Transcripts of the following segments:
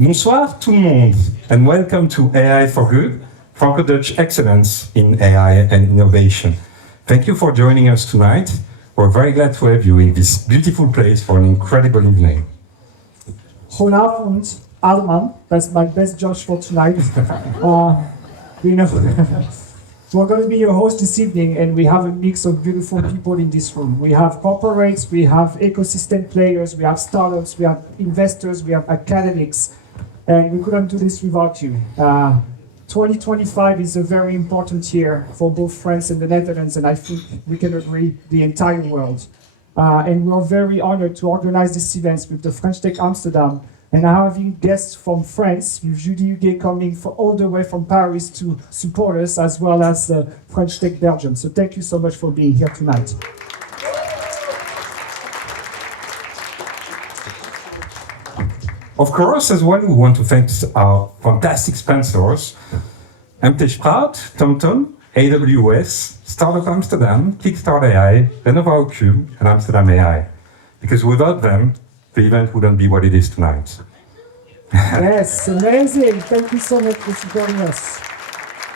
Bonsoir tout le monde, and welcome to AI for Good, Franco-Dutch excellence in AI and innovation. Thank you for joining us tonight. We're very glad to have you in this beautiful place for an incredible evening. Goedenavond allemaal, that's my best Josh for tonight. We're going to be your host this evening, and we have a mix of beautiful people in this room. We have corporates, we have ecosystem players, we have startups, we have investors, we have academics, and we couldn't do this without you. 2025 is a very important year for both France and the Netherlands, and I think we can agree the entire world. And we're very honored to organize these events with the French Tech Amsterdam, and having guests from France, with Judy Huguet coming all the way from Paris to support us, as well as French Tech Belgium. So thank you so much for being here tonight. Of course, as well, we want to thank our fantastic sponsors, MT Sprout, TomTom, AWS, Startup Amsterdam, Kickstart AI, Renova Cube, and Amsterdam AI. Because without them, the event wouldn't be what it is tonight. Yes, amazing. Thank you so much for supporting us.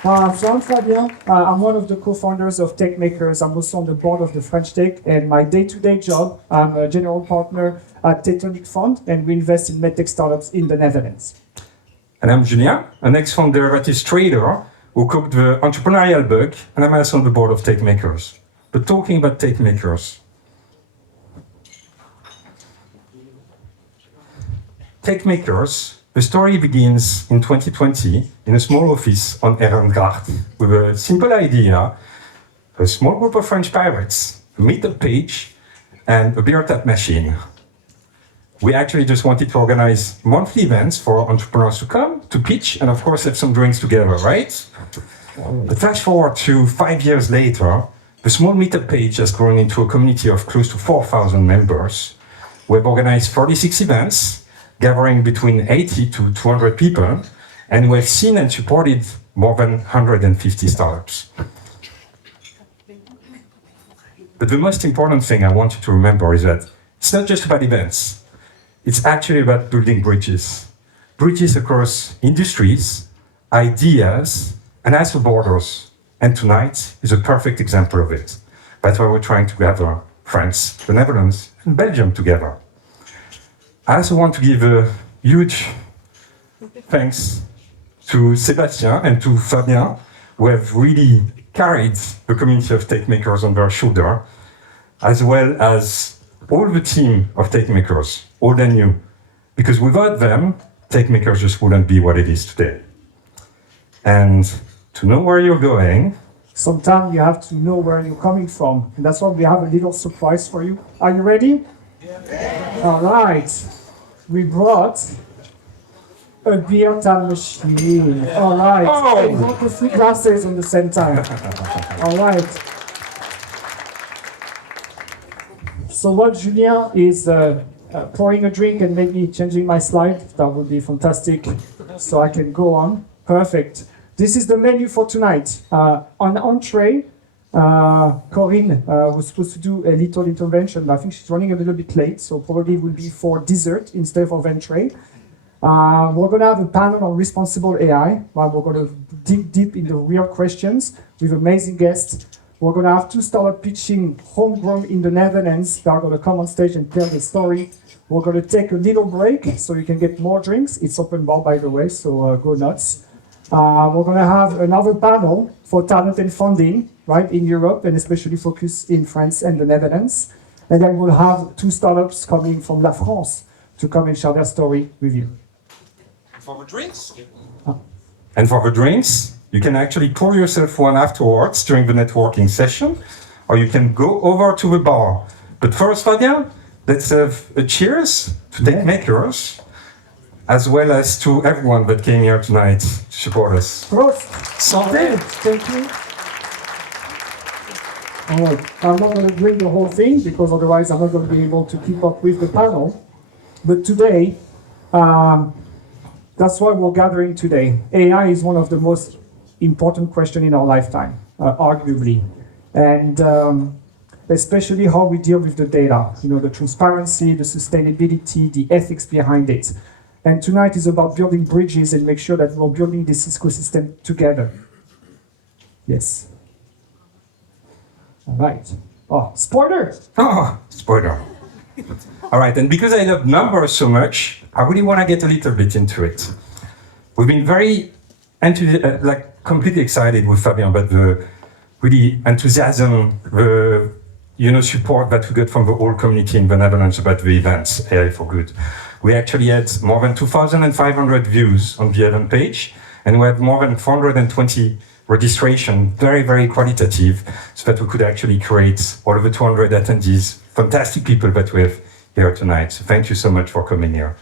I'm Fabien. I'm one of the co-founders of Tech Makers. I'm also on the board of the French Tech, and my day-to-day job, I'm a general partner at Tectonic Fund, and we invest in medtech startups in the Netherlands. And I'm Julien, an ex-founder at trader who cooked the entrepreneurial bug, and I'm also on the board of Tech Makers. But talking about Tech Makers, Tech Makers, the story begins in 2020 in a small office on Herrengracht with a simple idea, a small group of French pirates, a meetup page, and a beer tap machine. We actually just wanted to organize monthly events for entrepreneurs to come, to pitch, and of course have some drinks together, right? But fast forward to 5 years later, the small meetup page has grown into a community of close to 4,000 members. We've organized 46 events, gathering between 80 to 200 people, and we've seen and supported more than 150 startups. But the most important thing I want you to remember is that it's not just about events. It's actually about building bridges. Bridges across industries, ideas, and also borders. And tonight is a perfect example of it. That's why we're trying to gather France, the Netherlands, and Belgium together. I also want to give a huge thanks to Sébastien and to Fabien, who have really carried the community of Tech Makers on their shoulder, as well as all the team of Tech Makers, old and new. Because without them, Tech Makers just wouldn't be what it is today. And to know where you're going, sometimes you have to know where you're coming from. And that's why we have a little surprise for you. Are you ready? Yeah. All right. We brought a beer tap machine. All right. Oh. We brought the 3 glasses at the same time. All right. So what Julien is pouring a drink and maybe changing my slide, that would be fantastic. So I can go on. Perfect. This is the menu for tonight. On entree, Corinne was supposed to do a little intervention, but I think she's running a little bit late, so probably it will be for dessert instead of entree. We're going to have a panel on responsible AI, where we're going to dig deep into real questions with amazing guests. We're going to have 2 startups pitching homegrown in the Netherlands that are going to come on stage and tell the story. We're going to take a little break so you can get more drinks. It's open bar, by the way, so go nuts. We're going to have another panel for talent and funding, right, in Europe, and especially focus in France and the Netherlands. And then we'll have 2 startups coming from La France to come and share their story with you. For the drinks? And for the drinks, you can actually pour yourself one afterwards during the networking session, or you can go over to the bar. But first, Fabien, let's have a cheers to Tech Makers, as well as to everyone that came here tonight to support us. Prost! Santé! Thank you. All right. I'm not going to drink the whole thing, because otherwise I'm not going to be able to keep up with the panel. But today, that's why we're gathering today. AI is one of the most important questions in our lifetime, arguably. And especially how we deal with the data, the transparency, the sustainability, the ethics behind it. And tonight is about building bridges and make sure that we're building this ecosystem together. Yes. All right. Oh, spoiler! Oh, spoiler. All right, and because I love numbers so much, I really want to get a little bit into it. We've been very completely excited with Fabien about the really enthusiasm, the support that we got from the whole community in the Netherlands about the events, AI for Good. We actually had more than 2,500 views on the event page, and we had more than 420 registration, very, very qualitative, so that we could actually create all of the 200 attendees, fantastic people that we have here tonight. So thank you so much for coming here.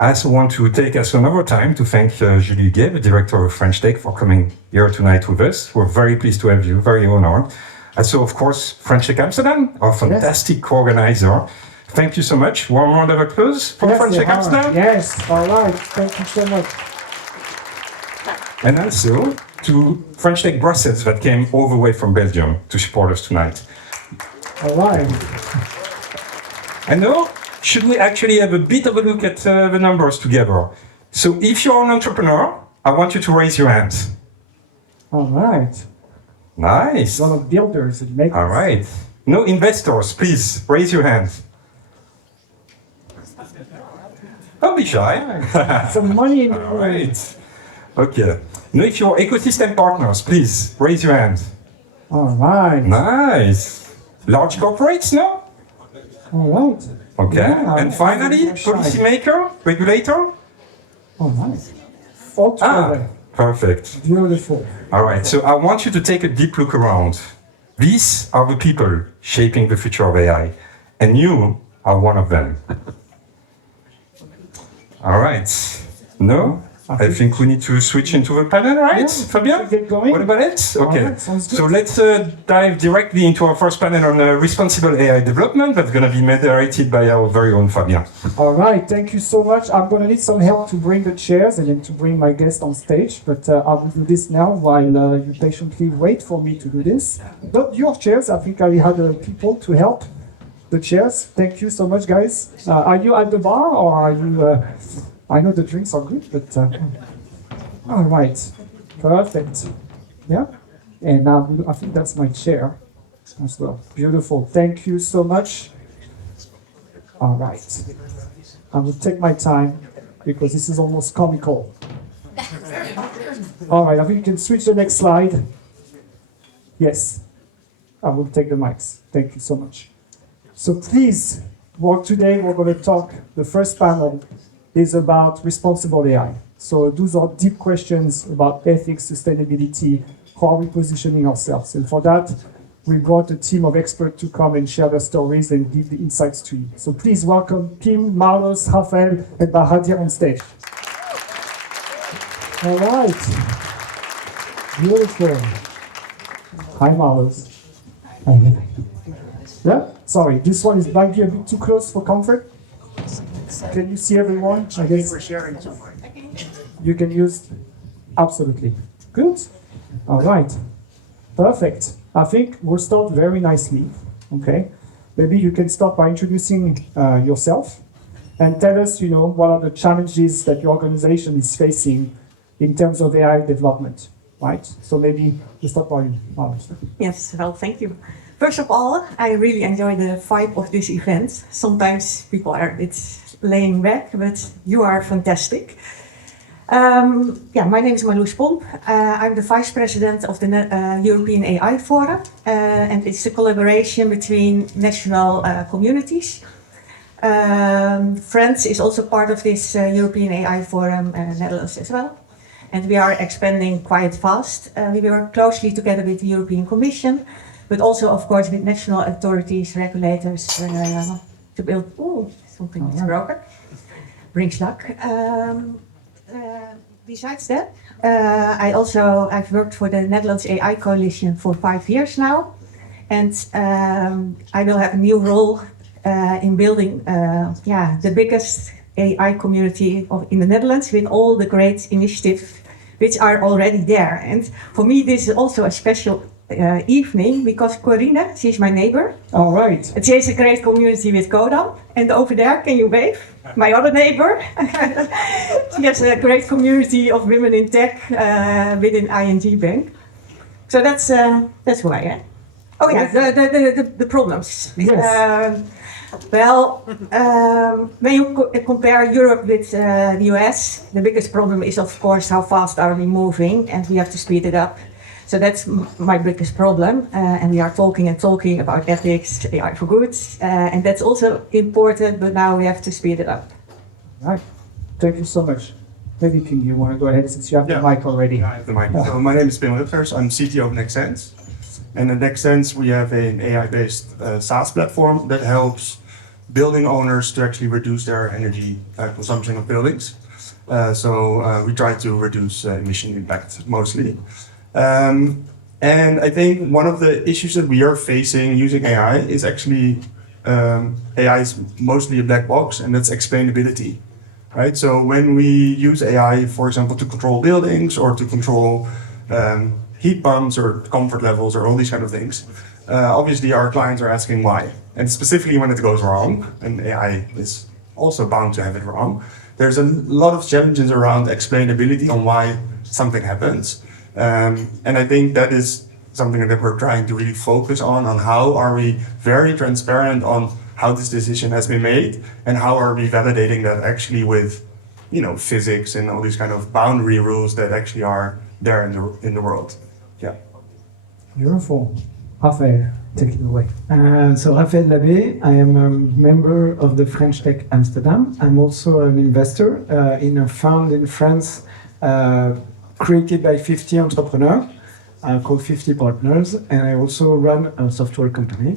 I also want to take us another time to thank Julie Huguet, the director of French Tech, for coming here tonight with us. We're very pleased to have you, very honored. Also, of course, French Tech Amsterdam, our fantastic organizer. Thank you so much. Warm round of applause for French Tech Amsterdam. Yes, all right. Thank you so much. And also to French Tech Brussels that came all the way from Belgium to support us tonight. All right. And now, should we actually have a bit of a look at the numbers together? So if you're an entrepreneur, I want you to raise your hand. All right. Nice. A lot of builders and makers. All right. No investors, please raise your hand. Don't be shy. Some money in the All right. Okay. Now, if you're ecosystem partners, please raise your hand. All right. Nice. Large corporates, no? All right. Okay. Yeah, And finally, policymaker, regulator? All right. All together. Perfect. Beautiful. All right. So I want you to take a deep look around. These are the people shaping the future of AI, and you are one of them. All right. No? I think we need to switch into the panel, right, Yeah, Fabien? get going. What about it? Okay. Right, sounds good. So let's dive directly into our first panel on responsible AI development. That's going to be moderated by our very own Fabien. All right, thank you so much. I'm going to need some help to bring the chairs and then to bring my guest on stage, but I will do this now while you patiently wait for me to do this. Not your chairs, I think I had people to help the chairs. Thank you so much, guys. Are you at the bar or are you... I know the drinks are good, but... all right, perfect. Yeah, and I think that's my chair as well. Beautiful, thank you so much. All right, I will take my time because this is almost comical. All right, I think you can switch the next slide. Yes, I will take the mics. Thank you so much. So please, today we're going to talk, the first panel is about responsible AI. So those are deep questions about ethics, sustainability, how are we positioning ourselves? And for that, we brought a team of experts to come and share their stories and give the insights to you. So please welcome Kim, Marlos, Rafael, and Bahadir on stage. All right. Beautiful. Hi, Marlos. Yeah, sorry, this one is might be a bit too close for comfort. Can you see everyone? I guess we're sharing somewhere. You can use, absolutely. Good. All right. Perfect. I think we'll start very nicely. Okay. Maybe you can start by introducing yourself and tell us, what are the challenges that your organization is facing in terms of AI development, right? So maybe we start by you. Yes, well, thank you. First of all, I really enjoy the vibe of this event. Sometimes people are laying back, but you are fantastic. My name is Marloes Pomp. I'm the Vice President of the European AI Forum, and it's a collaboration between national communities. France is also part of this European AI Forum, Netherlands as well. And we are expanding quite fast. We work closely together with the European Commission, but also, of course, with national authorities, regulators, to build... Oh, something is broken. Brings luck. Besides that, I've worked for the Netherlands AI Coalition for 5 years now. And I will have a new role in building the biggest AI community in the Netherlands with all the great initiatives which are already there. And for me, this is also a special evening because Corina, she's my neighbor. All right. And she has a great community with Codam. And over there, can you wave? My other neighbor. She has a great community of women in tech within ING Bank. So that's who I am. Oh yeah, the problems. Yes. When you compare Europe with the US, the biggest problem is of course how fast are we moving, and we have to speed it up. So that's my biggest problem, and we are talking and talking about ethics, AI for good, and that's also important, but now we have to speed it up. Right. Thank you so much. Maybe Pim, you want to go ahead since you have the mic already. Yeah, I have the mic. So my name is Pim Rutgers. I'm CTO of NextSense. And at NextSense, we have an AI-based SaaS platform that helps building owners to actually reduce their energy consumption of buildings. So we try to reduce emission impact mostly. And I think one of the issues that we are facing using AI is actually AI is mostly a black box, and that's explainability. Right? So when we use AI, for example, to control buildings or to control heat pumps or comfort levels or all these kind of things, obviously our clients are asking why. And specifically when it goes wrong, and AI is also bound to have it wrong, there's a lot of challenges around explainability on why something happens. And I think that is something that we're trying to really focus on how are we very transparent on how this decision has been made, and how are we validating that actually with, physics and all these kind of boundary rules that actually are there in the world. Yeah. Beautiful. Raphael, take it away. So Raphaël Labbé, I am a member of the French Tech Amsterdam. I'm also an investor in a fund in France created by 50 entrepreneurs called 50 Partners, and I also run a software company.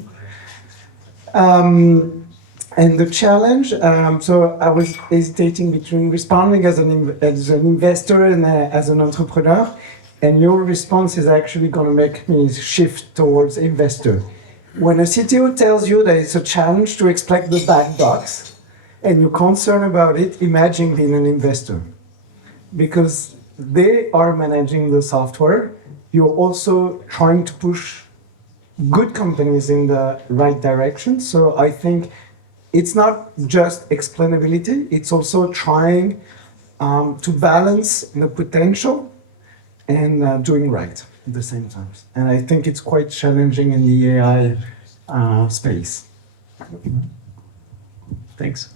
And the challenge, so I was hesitating between responding as an investor and as an entrepreneur, and your response is actually going to make me shift towards investor. When a CTO tells you that it's a challenge to explain the black box, and you're concerned about it, imagine being an investor. Because they are managing the software, you're also trying to push good companies in the right direction. So I think it's not just explainability, it's also trying to balance the potential and doing right at the same time. And I think it's quite challenging in the AI space. Thanks.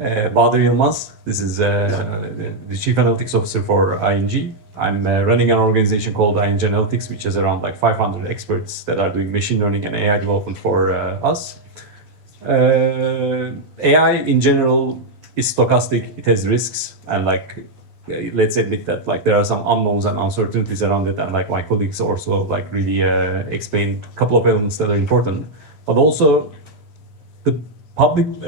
Bahadır Yılmaz. This is the Chief Analytics Officer for ING. I'm running an organization called ING Analytics, which has around 500 experts that are doing machine learning and AI development for us. AI in general is stochastic. It has risks, and let's admit that there are some unknowns and uncertainties around it, and my colleagues also really explained a couple of elements that are important. But also the public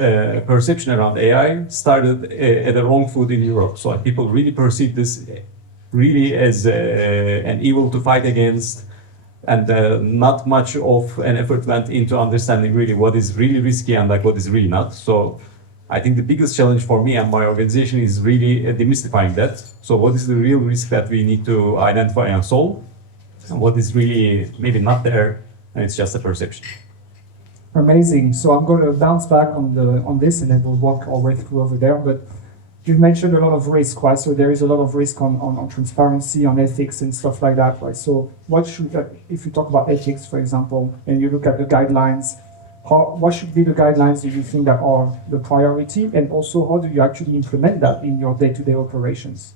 perception around AI started at the wrong foot in Europe. So people really perceive this really as an evil to fight against, and not much of an effort went into understanding really what is really risky and what is really not. So I think the biggest challenge for me and my organization is really demystifying that. So what is the real risk that we need to identify and solve, and what is really maybe not there, and it's just a perception. Amazing. So I'm going to bounce back on this, and then we'll walk our way through over there. But you mentioned a lot of risk, right? So there is a lot of risk on transparency, on ethics and stuff like that, right? So what should, if you talk about ethics, for example, and you look at the guidelines, what should be the guidelines that you think that are the priority? And also, how do you actually implement that in your day-to-day operations?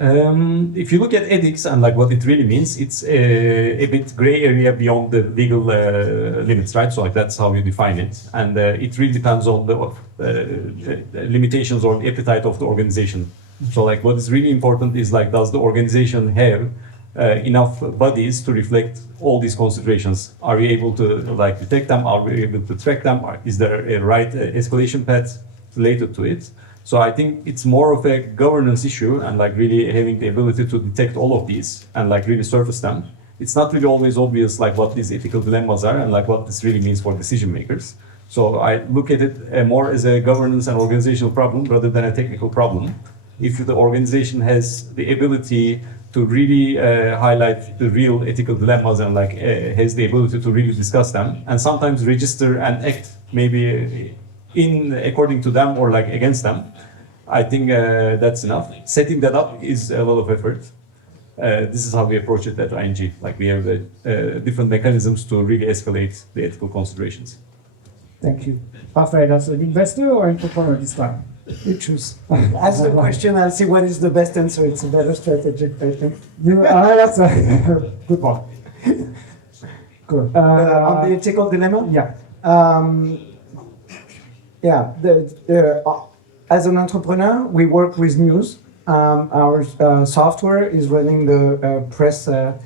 If you look at ethics and what it really means, it's a bit gray area beyond the legal limits, right? So that's how you define it, and it really depends on the limitations or the appetite of the organization. So what is really important is does the organization have enough bodies to reflect all these considerations? Are we able to detect them? Are we able to track them? Is there a right escalation path related to it? So I think it's more of a governance issue, and really having the ability to detect all of these and really surface them. It's not really always obvious what these ethical dilemmas are and what this really means for decision makers. So I look at it more as a governance and organizational problem rather than a technical problem. If the organization has the ability to really highlight the real ethical dilemmas and like has the ability to really discuss them and sometimes register and act maybe in according to them or like against them. I think that's enough. Setting that up is a lot of effort. This is how we approach it at ING. Like we have different mechanisms to really escalate the ethical considerations. Thank you. Rafael, as an investor or entrepreneur this time? You choose. Ask the question, I'll see what is the best answer. It's a better strategic question. That's a good one. Good. On the ethical dilemma? Yeah. As an entrepreneur, we work with news. Our software is running the press, the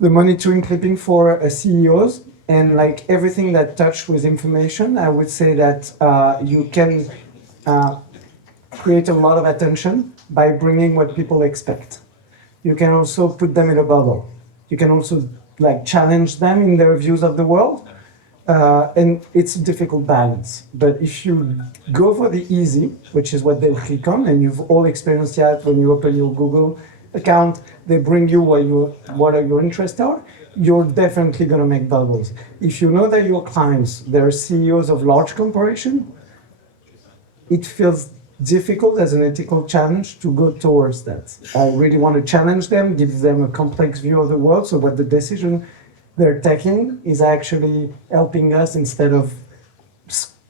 monitoring clipping for CEOs, and like everything that touched with information, I would say that you can create a lot of attention by bringing what people expect. You can also put them in a bubble. You can also like challenge them in their views of the world. And it's a difficult balance. But if you go for the easy, which is what they click on, and you've all experienced that when you open your Google account, they bring you what are your interests are, you're definitely going to make bubbles. If you know that your clients, they're CEOs of large corporations, it feels difficult as an ethical challenge to go towards that. I really want to challenge them, give them a complex view of the world, so what the decision they're taking is actually helping us instead of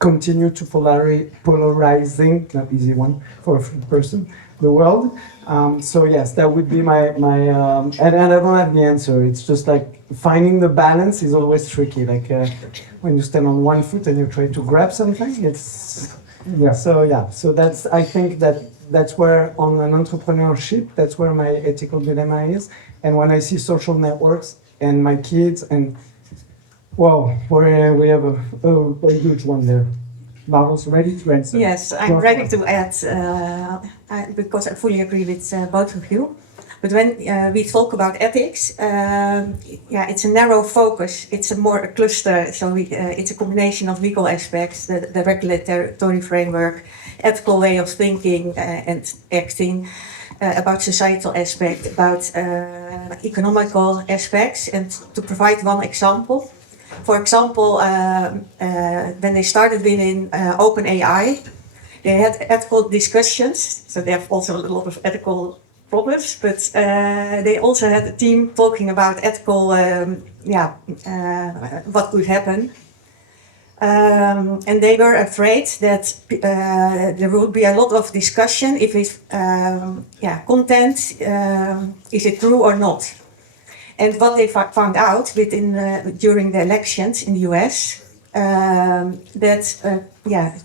continue to polarizing, not easy one for a person, the world. So yes, that would be my and I don't have the answer. It's just like finding the balance is always tricky. Like when you stand on one foot and you try to grab something, it's So that's, I think that's where on an entrepreneurship, that's where my ethical dilemma is. And when I see social networks and my kids, and wow, we have a huge one there. Marvel's ready to answer. Yes, I'm ready to add, because I fully agree with both of you. But when we talk about ethics, it's a narrow focus. It's a cluster. So it's a combination of legal aspects, the regulatory framework, ethical way of thinking and acting, about societal aspect, about economical aspects. And to provide one example, for example, when they started within OpenAI, they had ethical discussions. So they have also a lot of ethical problems, but they also had a team talking about ethical, what could happen. And they were afraid that there would be a lot of discussion if it's, content, is it true or not? And what they found out during the elections in the US, that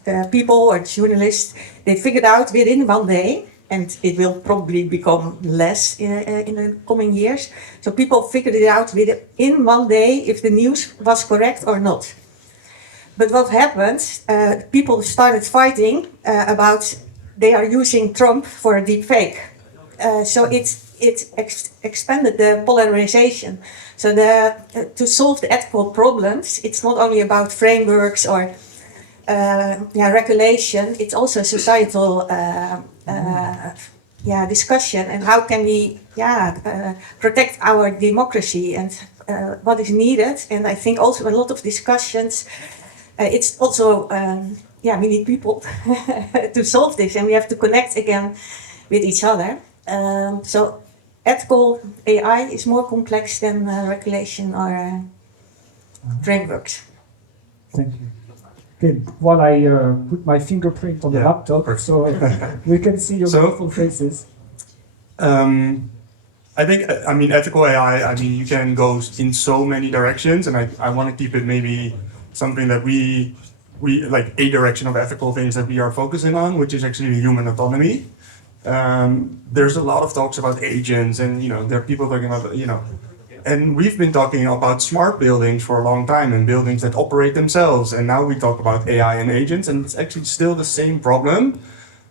the people or journalists, they figured out within one day, and it will probably become less in the coming years. So people figured it out within one day if the news was correct or not. But what happened, people started fighting about they are using Trump for a deep fake. So it expanded the polarization. So to solve the ethical problems, it's not only about frameworks or regulation, it's also societal discussion, and how can we protect our democracy and what is needed. And I think also a lot of discussions, it's also we need people to solve this, and we have to connect again with each other. So ethical AI is more complex than regulation or frameworks. Thank you. Okay, while I put my fingerprint on the laptop, so we can see your beautiful faces. I think, ethical AI, you can go in so many directions, and I want to keep it maybe something that we like a direction of ethical things that we are focusing on, which is actually human autonomy. There's a lot of talks about agents, and there are people talking about and we've been talking about smart buildings for a long time, and buildings that operate themselves, and now we talk about AI and agents, and it's actually still the same problem.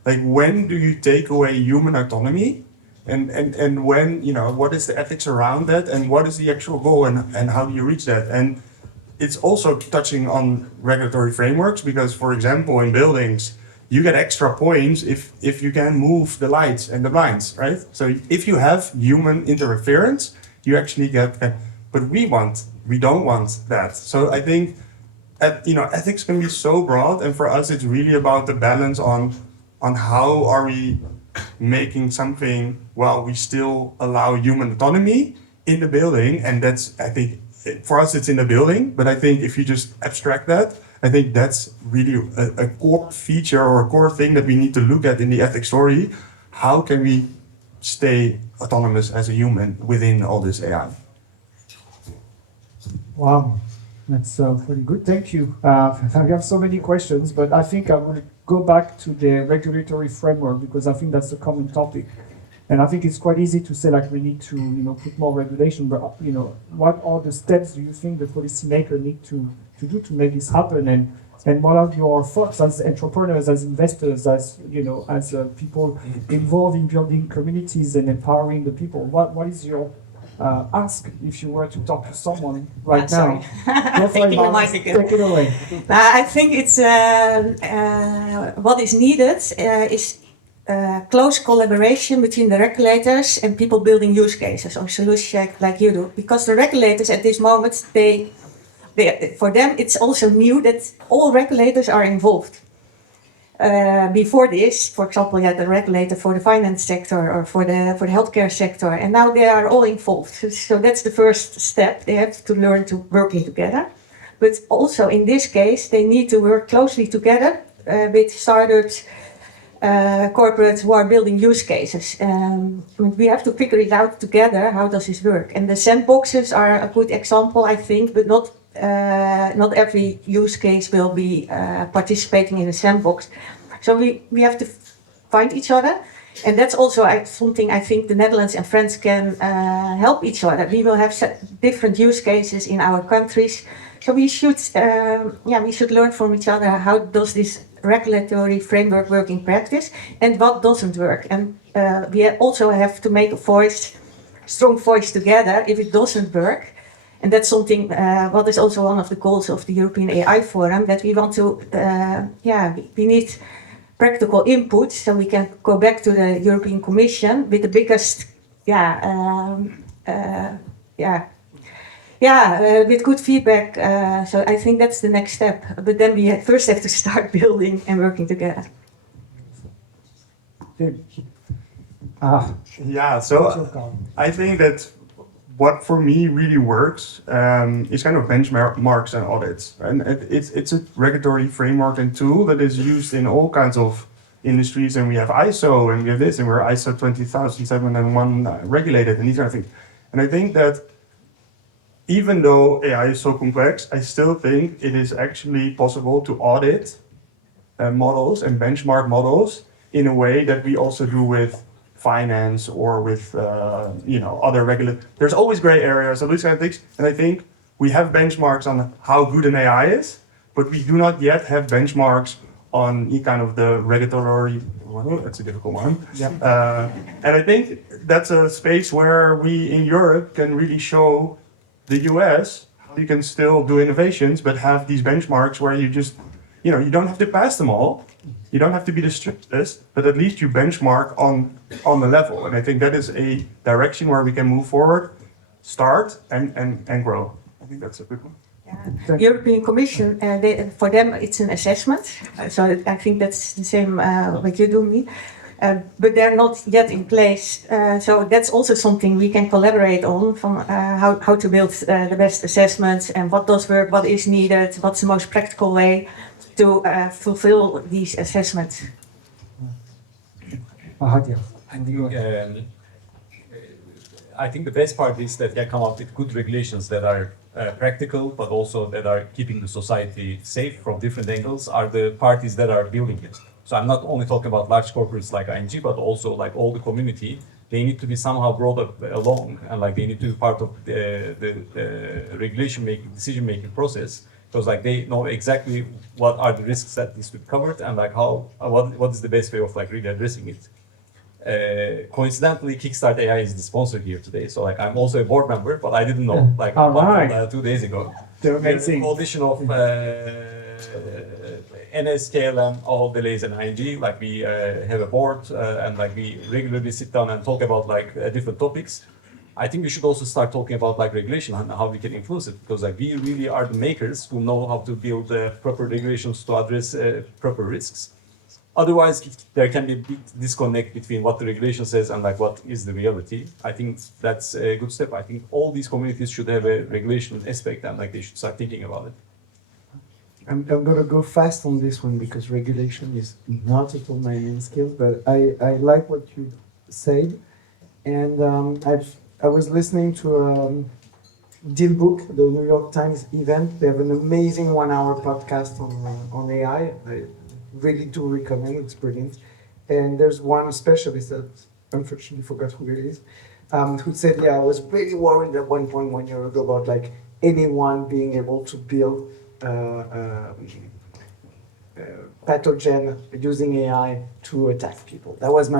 Like, when do you take away human autonomy, and when, what is the ethics around that, and what is the actual goal, and how do you reach that? And it's also touching on regulatory frameworks, because, for example, in buildings, you get extra points if you can move the lights and the blinds, right? So if you have human interference, you actually get, but we don't want that. So I think, ethics can be so broad, and for us, it's really about the balance on how are we making something while we still allow human autonomy in the building, and that's, I think, for us, it's in the building, but I think if you just abstract that, I think that's really a core feature or a core thing that we need to look at in the ethics story. How can we stay autonomous as a human within all this AI? Wow, that's pretty good. Thank you. I have so many questions, but I think I will go back to the regulatory framework because I think that's a common topic. And I think it's quite easy to say like we need to, put more regulation, but what are the steps do you think the policymaker need to do to make this happen? And what are your thoughts as entrepreneurs, as investors, as as people involved in building communities and empowering the people? What is your ask if you were to talk to someone right now? Go for it, Mara. Take it away. I think it's what is needed is close collaboration between the regulators and people building use cases or solutions like you do. Because the regulators at this moment, for them, it's also new that all regulators are involved. Before this, for example, you had the regulator for the finance sector or for the healthcare sector, and now they are all involved. So that's the first step. They have to learn to working together. But also in this case, they need to work closely together with startups, corporates who are building use cases. We have to figure it out together. How does this work? And the sandboxes are a good example, I think, but not every use case will be participating in a sandbox. So we have to find each other. And that's also something I think the Netherlands and France can help each other. We will have different use cases in our countries. So we should learn from each other. How does this regulatory framework work in practice, and what doesn't work? And we also have to make a strong voice together if it doesn't work. And that's something what is also one of the goals of the European AI Forum, that we want to, we need practical input so we can go back to the European Commission with the biggest, with good feedback. So I think that's the next step. But then we first have to start building and working together. So I think that what for me really works is kind of benchmarks and audits. And it's a regulatory framework and tool that is used in all kinds of industries. And we have ISO and we have this, and we're ISO 20001 regulated and these kind of things. And I think that even though AI is so complex, I still think it is actually possible to audit models and benchmark models in a way that we also do with finance or with other regulatory. There's always gray areas of these kind of things, and I think we have benchmarks on how good an AI is, but we do not yet have benchmarks on kind of the regulatory. Well, that's a difficult one. Yeah. And I think that's a space where we in Europe can really show the US how you can still do innovations, but have these benchmarks where you just, you don't have to pass them all. You don't have to be the strictest, but at least you benchmark on the level. And I think that is a direction where we can move forward, start and grow. I think that's a good one. Yeah. European Commission, for them it's an assessment. So I think that's the same what you do me. But they're not yet in place. So that's also something we can collaborate on, from how to build the best assessments and what does work, what is needed, what's the most practical way to fulfill these assessments. I think the best part is that they come up with good regulations that are practical, but also that are keeping the society safe from different angles, are the parties that are building it. So I'm not only talking about large corporates like ING, but also like all the community. They need to be somehow brought up along, and like they need to be part of the regulation making, decision making process, because like they know exactly what are the risks that needs to be covered, and like what is the best way of like really addressing it. Coincidentally, Kickstart AI is the sponsor here today, so like I'm also a board member, but I didn't know like 2 days ago. They're amazing. Coalition of NS, KLM, all delays and ING. Like we have a board and like we regularly sit down and talk about like different topics. I think we should also start talking about like regulation and how we can influence it, because like we really are the makers who know how to build proper regulations to address proper risks. Otherwise, there can be a big disconnect between what the regulation says and like what is the reality. I think that's a good step. I think all these communities should have a regulation aspect and like they should start thinking about it. I'm going to go fast on this one because regulation is not at all my main skill, but I like what you said. And I was listening to Deal Book, the New York Times event. They have an amazing 1-hour podcast on AI. I really do recommend, it's brilliant. And there's one specialist that unfortunately forgot who it is, who said, yeah, I was really worried at one point 1 year ago about like anyone being able to build pathogen using AI to attack people. I was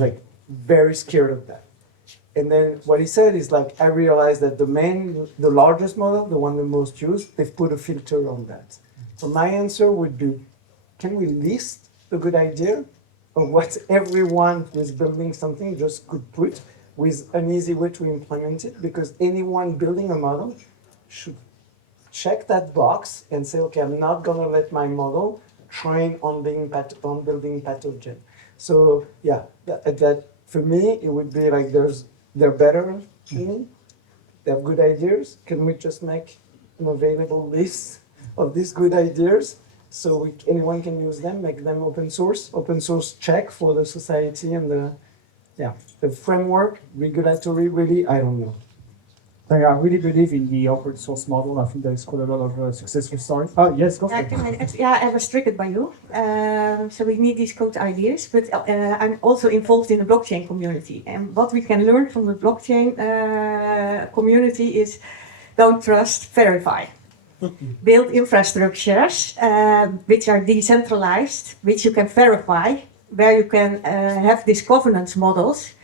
like very scared of that. And then what he said is like, I realized that the largest model, the one the most used, they've put a filter on that. So my answer would be, can we list a good idea of what everyone who is building something just could put with an easy way to implement it? Because anyone building a model should check that box and say, okay, I'm not gonna let my model train on building pathogen. So yeah, that for me, it would be like they're better than me, they have good ideas. Can we just make an available list of these good ideas so anyone can use them, make them open source check for the society and the framework, regulatory, really, I don't know. I really believe in the open source model. I think there is quite a lot of successful stories. Oh, yes, go for it. I was triggered by you. So we need these code ideas, but I'm also involved in the blockchain community. And what we can learn from the blockchain community is don't trust, verify. Build infrastructures which are decentralized, which you can verify, where you can have these governance models.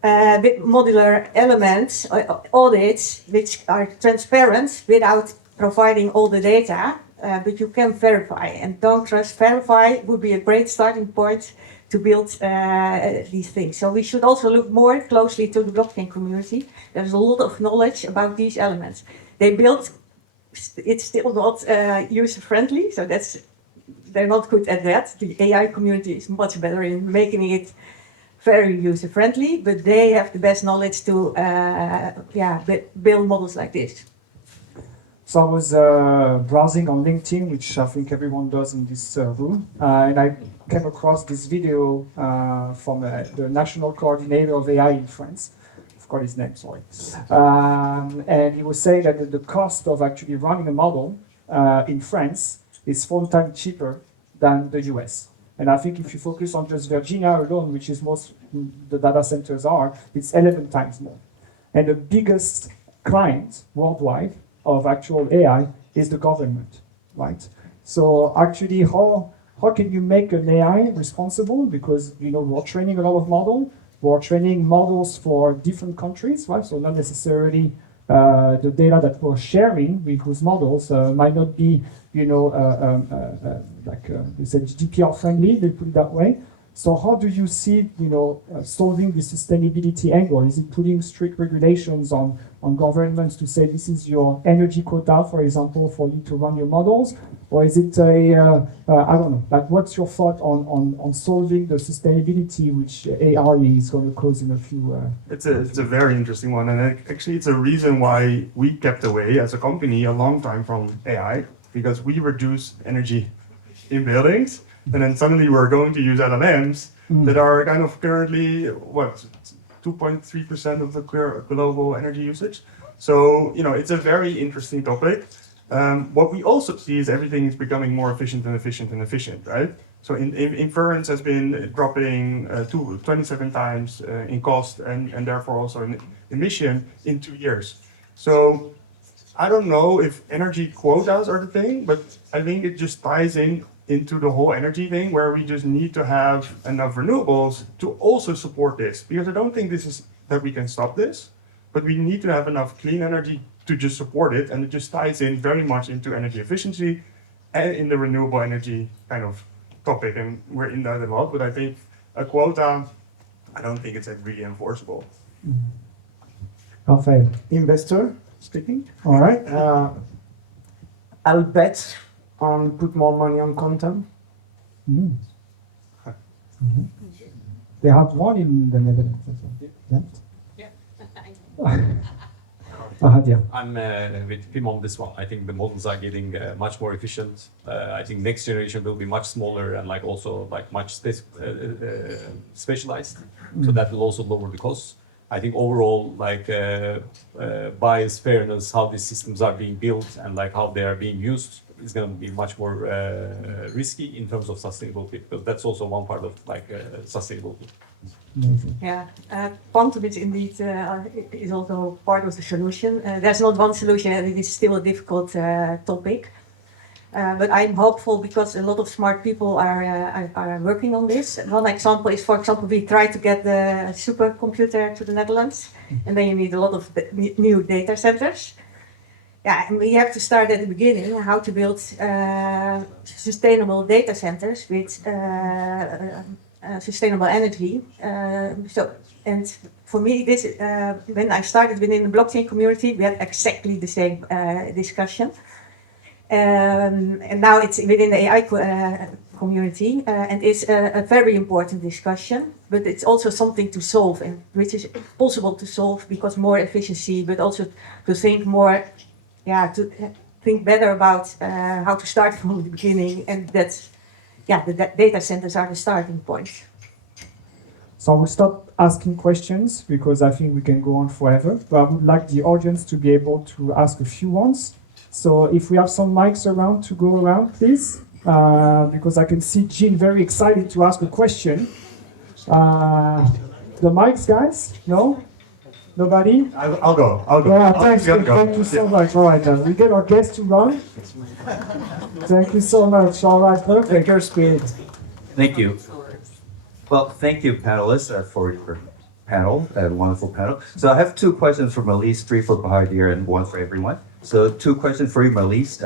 With modular elements, audits, which are transparent without providing all the data, but you can verify. And don't trust, verify would be a great starting point to build these things. So we should also look more closely to the blockchain community. There's a lot of knowledge about these elements. They built, it's still not user-friendly, so they're not good at that. The AI community is much better in making it very user-friendly, but they have the best knowledge to build models like this. So I was browsing on LinkedIn, which I think everyone does in this room, and I came across this video from the national coordinator of AI in France. I forgot his name, sorry. And he was saying that the cost of actually running a model in France is 4 times cheaper than the US. And I think if you focus on just Virginia alone, which is most the data centers are, it's 11 times more. And the biggest client worldwide of actual AI is the government, right? So actually, how can you make an AI responsible? Because we're training a lot of models. We're training models for different countries, right? So not necessarily the data that we're sharing with those models might not be, we said GDPR friendly, they put it that way. So how do you see, solving the sustainability angle? Is it putting strict regulations on governments to say this is your energy quota, for example, for you to run your models? Or is it I don't know, like what's your thought on solving the sustainability which AI is going to cause in a few... It's a very interesting one, and actually it's a reason why we kept away as a company a long time from AI, because we reduce energy in buildings, and then suddenly we're going to use LLMs that are kind of currently, 2.3% of the global energy usage. So, it's a very interesting topic. What we also see is everything is becoming more efficient and efficient and efficient, right? So inference has been dropping 27 times in cost and therefore also in emission in 2 years. So I don't know if energy quotas are the thing, but I think it just ties into the whole energy thing where we just need to have enough renewables to also support this. Because I don't think that we can stop this, but we need to have enough clean energy to just support it, and it just ties in very much into energy efficiency and in the renewable energy kind of topic, and we're in that a lot. But I think a quota, I don't think it's really enforceable. Rafael. Investor speaking. All right. I'll bet on put more money on quantum. Mm. Mhm. They have one in the Netherlands. Yeah. Yeah. I'm with Pim on this one. I think the models are getting much more efficient. I think next generation will be much smaller and like also like much specialized. So that will also lower the costs. I think overall like bias, fairness, how these systems are being built and like how they are being used is going to be much more risky in terms of sustainability, because that's also one part of like sustainability. Yeah, quantum is indeed is also part of the solution. There's not one solution, and it is still a difficult topic. But I'm hopeful because a lot of smart people are working on this. One example is, for example, we try to get the supercomputer to the Netherlands, and then you need a lot of new data centers. Yeah, and we have to start at the beginning how to build sustainable data centers with sustainable energy. And for me, this when I started within the blockchain community, we had exactly the same discussion. And now it's within the AI community, and it's a very important discussion. But it's also something to solve, and which is possible to solve because more efficiency, but also to think more. Yeah, to think better about how to start from the beginning, and that's, yeah, the data centers are the starting point. So I will stop asking questions because I think we can go on forever. But I would like the audience to be able to ask a few ones. So if we have some mics around to go around, please, because I can see Jean very excited to ask a question. The mics, guys? No? Nobody? I'll go. Yeah, thanks. Thank you so much. All right, we get our guests to run. Thank you so much. All right, perfect. Your spirit. Thank you. Well, thank you, panelists, for your panel, a wonderful panel. So I have two questions for Melise, three for Bahadir, and one for everyone. So two questions for you, Melise.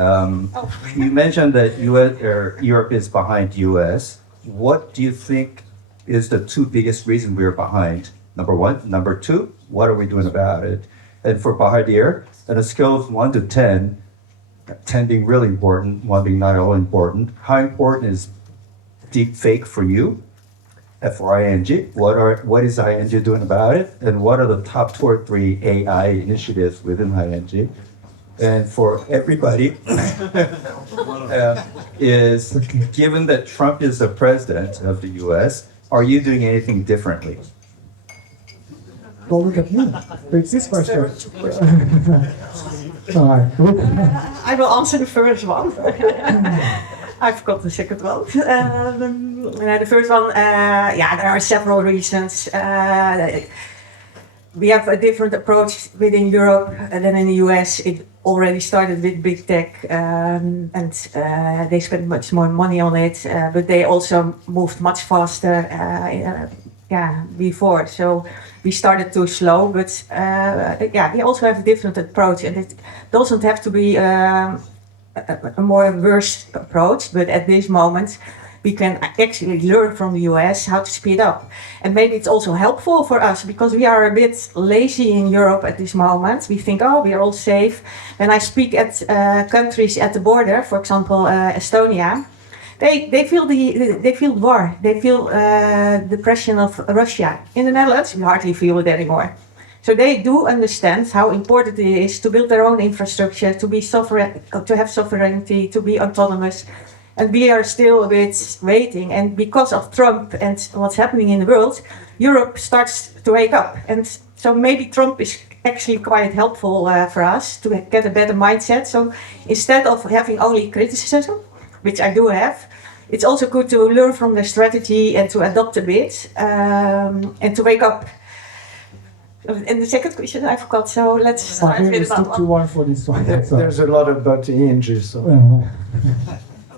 You mentioned that Europe is behind US. What do you think is the two biggest reasons we're behind? Number one. Number two, what are we doing about it? And for Bahadir, on a scale of 1 to 10, 10 being really important, 1 being not all important, how important is deep fake for you? For ING, what is ING doing about it? And what are the top 2 or 3 AI initiatives within ING? And for everybody, is given that Trump is the president of the US, are you doing anything differently? Don't look at me. It's this question. All right. I will answer the first one. I forgot the second one. The first one, yeah, there are several reasons. We have a different approach within Europe than in the US. It already started with big tech, and they spent much more money on it, but they also moved much faster before. So we started too slow, but we also have a different approach, and it doesn't have to be a more worse approach, but at this moment we can actually learn from the US how to speed up. And maybe it's also helpful for us because we are a bit lazy in Europe at this moment. We think, oh, we are all safe. When I speak at countries at the border, for example, Estonia, they feel war. They feel the pressure of Russia. In the Netherlands, we hardly feel it anymore. So they do understand how important it is to build their own infrastructure, to be sovereign, to have sovereignty, to be autonomous. And we are still a bit waiting. And because of Trump and what's happening in the world, Europe starts to wake up. And so maybe Trump is actually quite helpful for us to get a better mindset. So instead of having only criticism, which I do have, it's also good to learn from their strategy and to adopt a bit and to wake up. And the second question I forgot, so let's start Okay, we with that stick to one. one for this one. There's a lot about ING, so.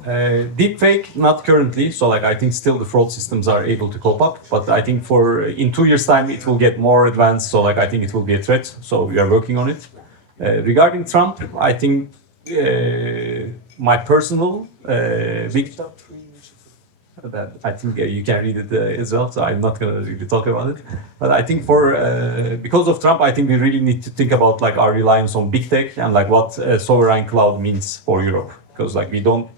Deepfake, not currently. So like I think still the fraud systems are able to cope up, but I think in 2 years' time it will get more advanced. So like I think it will be a threat. So we are working on it. Regarding Trump, I think my personal big that I think you can read it as well, so I'm not going to really talk about it. But I think for because of Trump, I think we really need to think about like our reliance on big tech and like what sovereign cloud means for Europe, because like we don't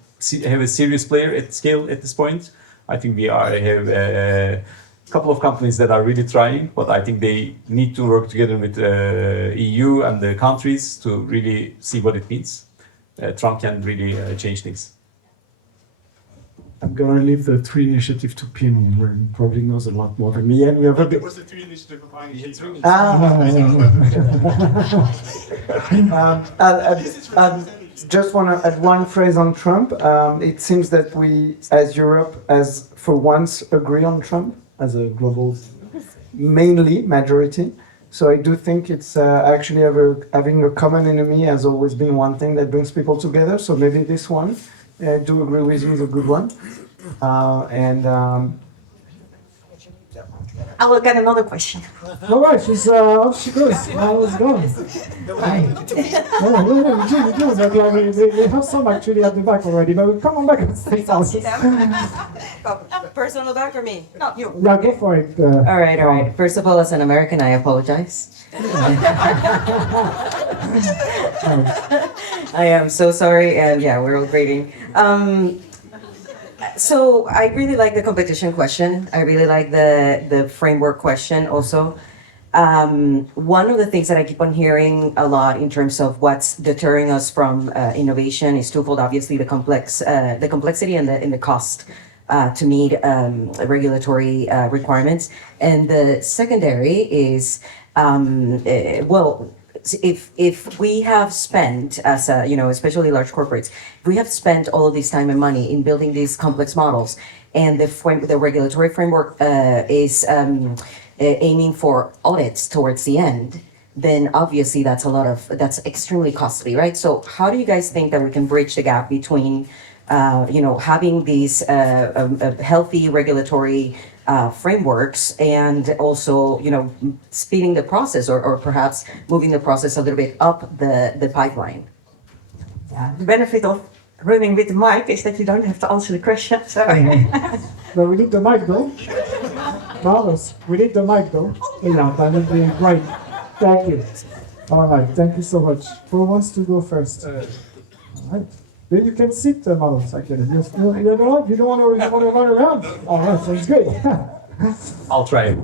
have a serious player at scale at this point. I think we have a couple of companies that are really trying, but I think they need to work together with EU and the countries to really see what it means. Trump can really change things. I'm going to leave the three initiative to Pim, who probably knows a lot more than me. And we have a bit. was the three initiative of I just want to add one phrase on Trump. It seems that we, as Europe, as for once, agree on Trump as a global, mainly majority. So I do think it's actually having a common enemy has always been one thing that brings people together. So maybe this one, I do agree with you, is a good one. I will get another question. All right, she's off she goes. Now let's go. You do. But, we have some actually at the back already, but we'll come on back and stay down. Person on the back or me? No, you. Yeah, go for it. All right. First of all, as an American, I apologize. I am so sorry, and yeah, we're all grading. So I really like the competition question. I really like the framework question also. One of the things that I keep on hearing a lot in terms of what's deterring us from innovation is twofold. Obviously, the complexity and the cost to meet regulatory requirements, and the secondary is if we have spent as a, especially large corporates, if we have spent all of this time and money in building these complex models, and the regulatory framework is aiming for audits towards the end, then obviously that's extremely costly, right? So how do you guys think that we can bridge the gap between having these healthy regulatory frameworks and also, speeding the process or perhaps moving the process a little bit up the pipeline? Yeah, the benefit of running with the mic is that you don't have to answer the question. So. But we need the mic though. Marvelous. We need the mic though. Yeah, that would be great. Thank you. All right, thank you so much. Who wants to go first? All right. Then you can sit, Marvelous. Actually, you don't want to run around. All right, sounds good. I'll try.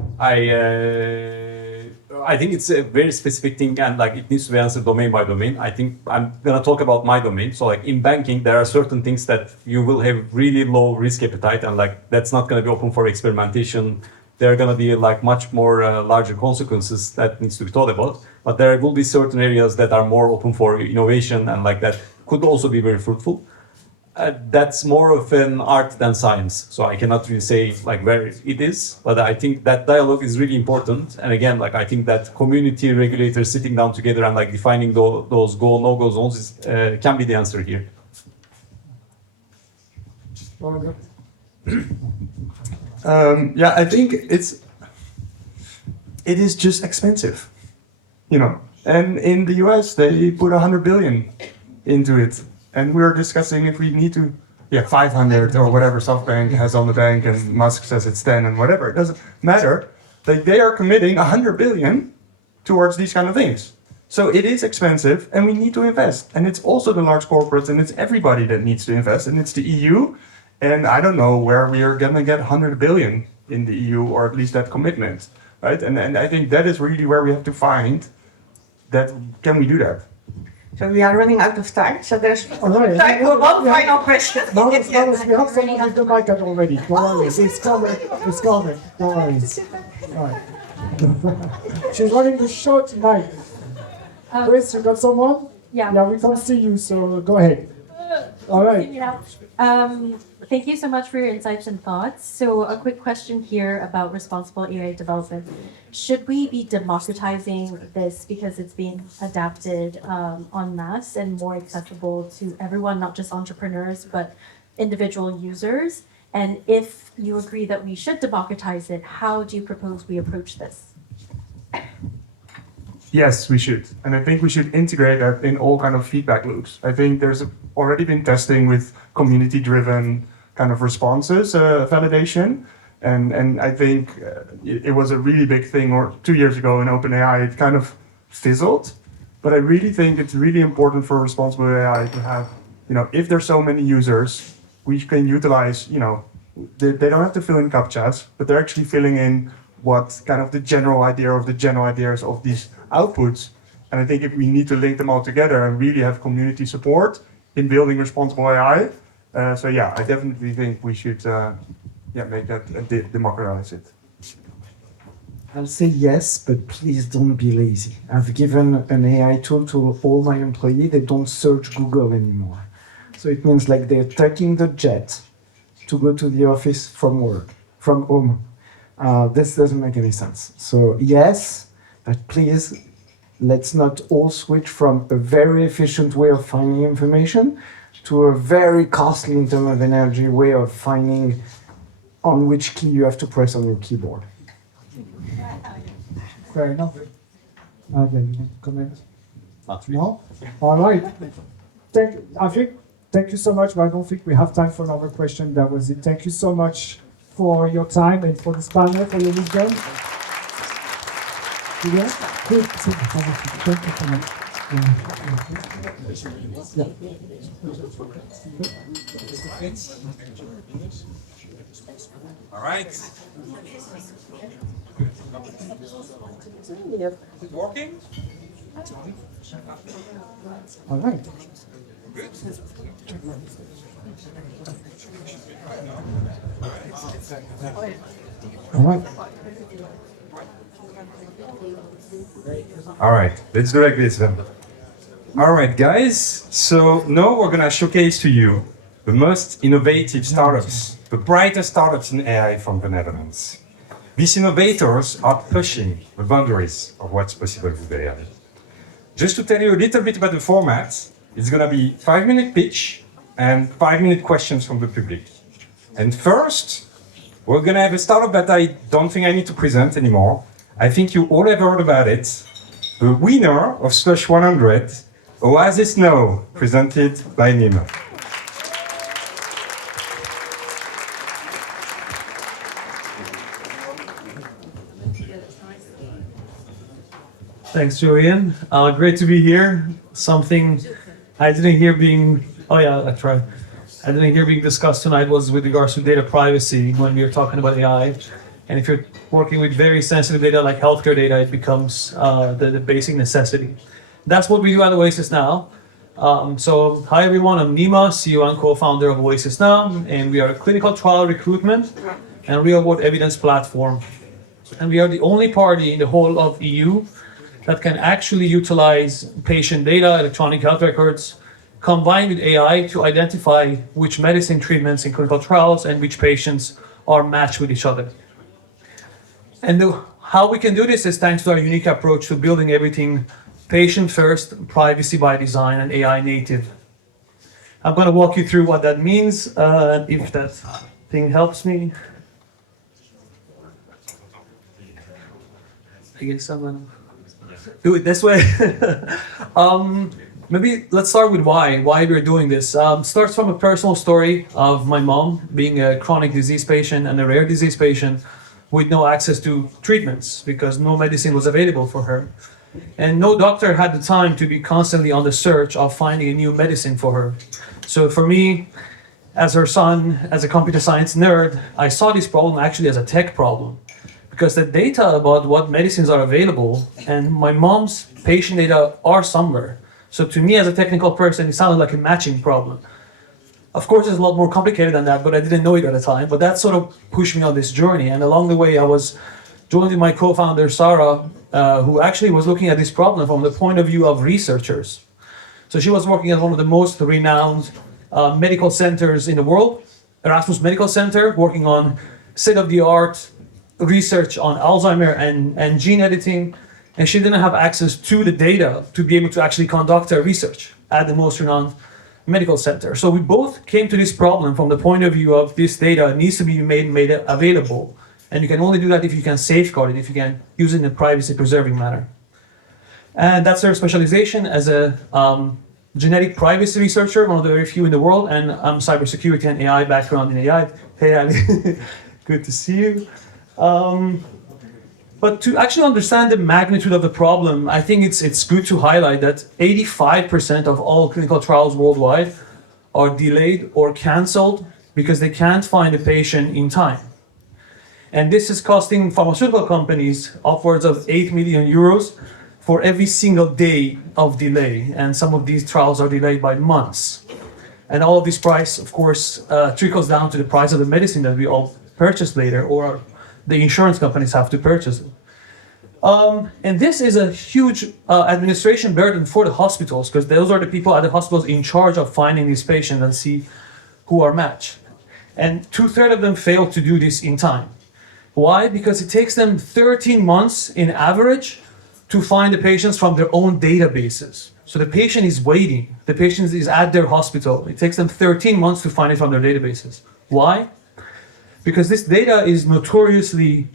I think it's a very specific thing, and like it needs to be answered domain by domain. I think I'm gonna talk about my domain. So like in banking, there are certain things that you will have really low risk appetite, and like that's not gonna be open for experimentation. There are gonna be like much more larger consequences that needs to be thought about. But there will be certain areas that are more open for innovation, and like that could also be very fruitful. That's more of an art than science, so I cannot really say like where it is, but I think that dialogue is really important. And again, like I think that community regulators sitting down together and like defining those go no-go zones can be the answer here. I think it is just expensive, And in the US, they put 100 billion into it. And we're discussing if we need to, 500 or whatever SoftBank has on the bank, and Musk says it's 10 and whatever. It doesn't matter. They are committing 100 billion towards these kind of things. So it is expensive, and we need to invest. And it's also the large corporates, and it's everybody that needs to invest, and it's the EU. And I don't know where we are going to get 100 billion in the EU, or at least that commitment, right? And I think that is really where we have to find that. Can we do that? So we are running out of time, so there's All right. time for one final question. Marvelous, we have someone with the mic already. Don't worry, it's coming. Don't worry. All right. She's running the show tonight. Chris, you got someone? Yeah. Yeah, we can't see you, so go ahead. All right. Thank you so much for your insights and thoughts. So a quick question here about responsible AI development. Should we be democratizing this because it's being adapted en masse and more accessible to everyone, not just entrepreneurs, but individual users? And if you agree that we should democratize it, how do you propose we approach this? yes, we should. And I think we should integrate that in all kind of feedback loops. I think there's already been testing with community-driven kind of responses, validation. And I think it was a really big thing, or 2 years ago in OpenAI, it kind of fizzled. But I really think it's really important for responsible AI to have, if there's so many users, we can utilize, they don't have to fill in CAPTCHAs, but they're actually filling in what kind of the general idea of the general ideas of these outputs. And I think if we need to link them all together and really have community support in building responsible AI. So yeah, I definitely think we should make that and democratize it. I'll say yes, but please don't be lazy. I've given an AI tool to all my employees. They don't search Google anymore. So it means like they're taking the jet to go to the office from home. This doesn't make any sense. So yes, but please, let's not all switch from a very efficient way of finding information to a very costly in terms of energy way of finding on which key you have to press on your keyboard. Fair enough. Again, you comment? Not really. No? All right. Thank you so much, but I don't think we have time for another question. That was it. Thank you so much for your time and for this panel, for your wisdom. Yeah? Good. Thank you so much. All right. Is it working? All right. All right. All right, let's do like this then. All right, guys. So now we're gonna showcase to you the most innovative startups, the brightest startups in AI from the Netherlands. These innovators are pushing the boundaries of what's possible with AI. Just to tell you a little bit about the format, it's gonna be 5-minute pitch and 5-minute questions from the public. And first, we're gonna have a startup that I don't think I need to present anymore. I think you all have heard about it. The winner of Slush 100, Oasis Now, presented by Nima. Thanks, Julian. Great to be here. Something I didn't hear being, I didn't hear being discussed tonight was with regards to data privacy when we were talking about AI. And if you're working with very sensitive data like healthcare data, it becomes the basic necessity. That's what we do at Oasis Now. So hi everyone, I'm Nima, CEO and co-founder of Oasis Now, and we are a clinical trial recruitment and real-world evidence platform. And we are the only party in the whole of EU that can actually utilize patient data, electronic health records, combined with AI to identify which medicine treatments in clinical trials and which patients are matched with each other. And how we can do this is thanks to our unique approach to building everything patient first, privacy by design, and AI native. I'm going to walk you through what that means, if that thing helps me. I guess I'm going to do it this way. Maybe let's start with why we're doing this. Starts from a personal story of my mom being a chronic disease patient and a rare disease patient with no access to treatments because no medicine was available for her. And no doctor had the time to be constantly on the search of finding a new medicine for her. So for me, as her son, as a computer science nerd, I saw this problem actually as a tech problem. Because the data about what medicines are available and my mom's patient data are somewhere. So to me as a technical person, it sounded like a matching problem. Of course, it's a lot more complicated than that, but I didn't know it at the time. But that sort of pushed me on this journey. And along the way, I was joined with my co-founder, Sarah, who actually was looking at this problem from the point of view of researchers. So she was working at one of the most renowned medical centers in the world, Erasmus Medical Center, working on state-of-the-art research on Alzheimer and gene editing. And she didn't have access to the data to be able to actually conduct her research at the most renowned medical center. So we both came to this problem from the point of view of this data needs to be made available. And you can only do that if you can safeguard it, if you can use it in a privacy preserving manner. And that's their specialization as a genetic privacy researcher, one of the very few in the world, and I'm cybersecurity and AI background in AI. Hey, Ali, good to see you. But to actually understand the magnitude of the problem, I think it's good to highlight that 85% of all clinical trials worldwide are delayed or cancelled because they can't find a patient in time. And this is costing pharmaceutical companies upwards of 8 million euros for every single day of delay. And some of these trials are delayed by months. And all of this price, of course, trickles down to the price of the medicine that we all purchase later, or the insurance companies have to purchase it. And this is a huge administration burden for the hospitals, because those are the people at the hospitals in charge of finding these patients and see who are matched. And 2/3 of them fail to do this in time. Why? Because it takes them 13 months in average to find the patients from their own databases. So the patient is waiting. The patient is at their hospital. It takes them 13 months to find it from their databases. Why? Because this data is notoriously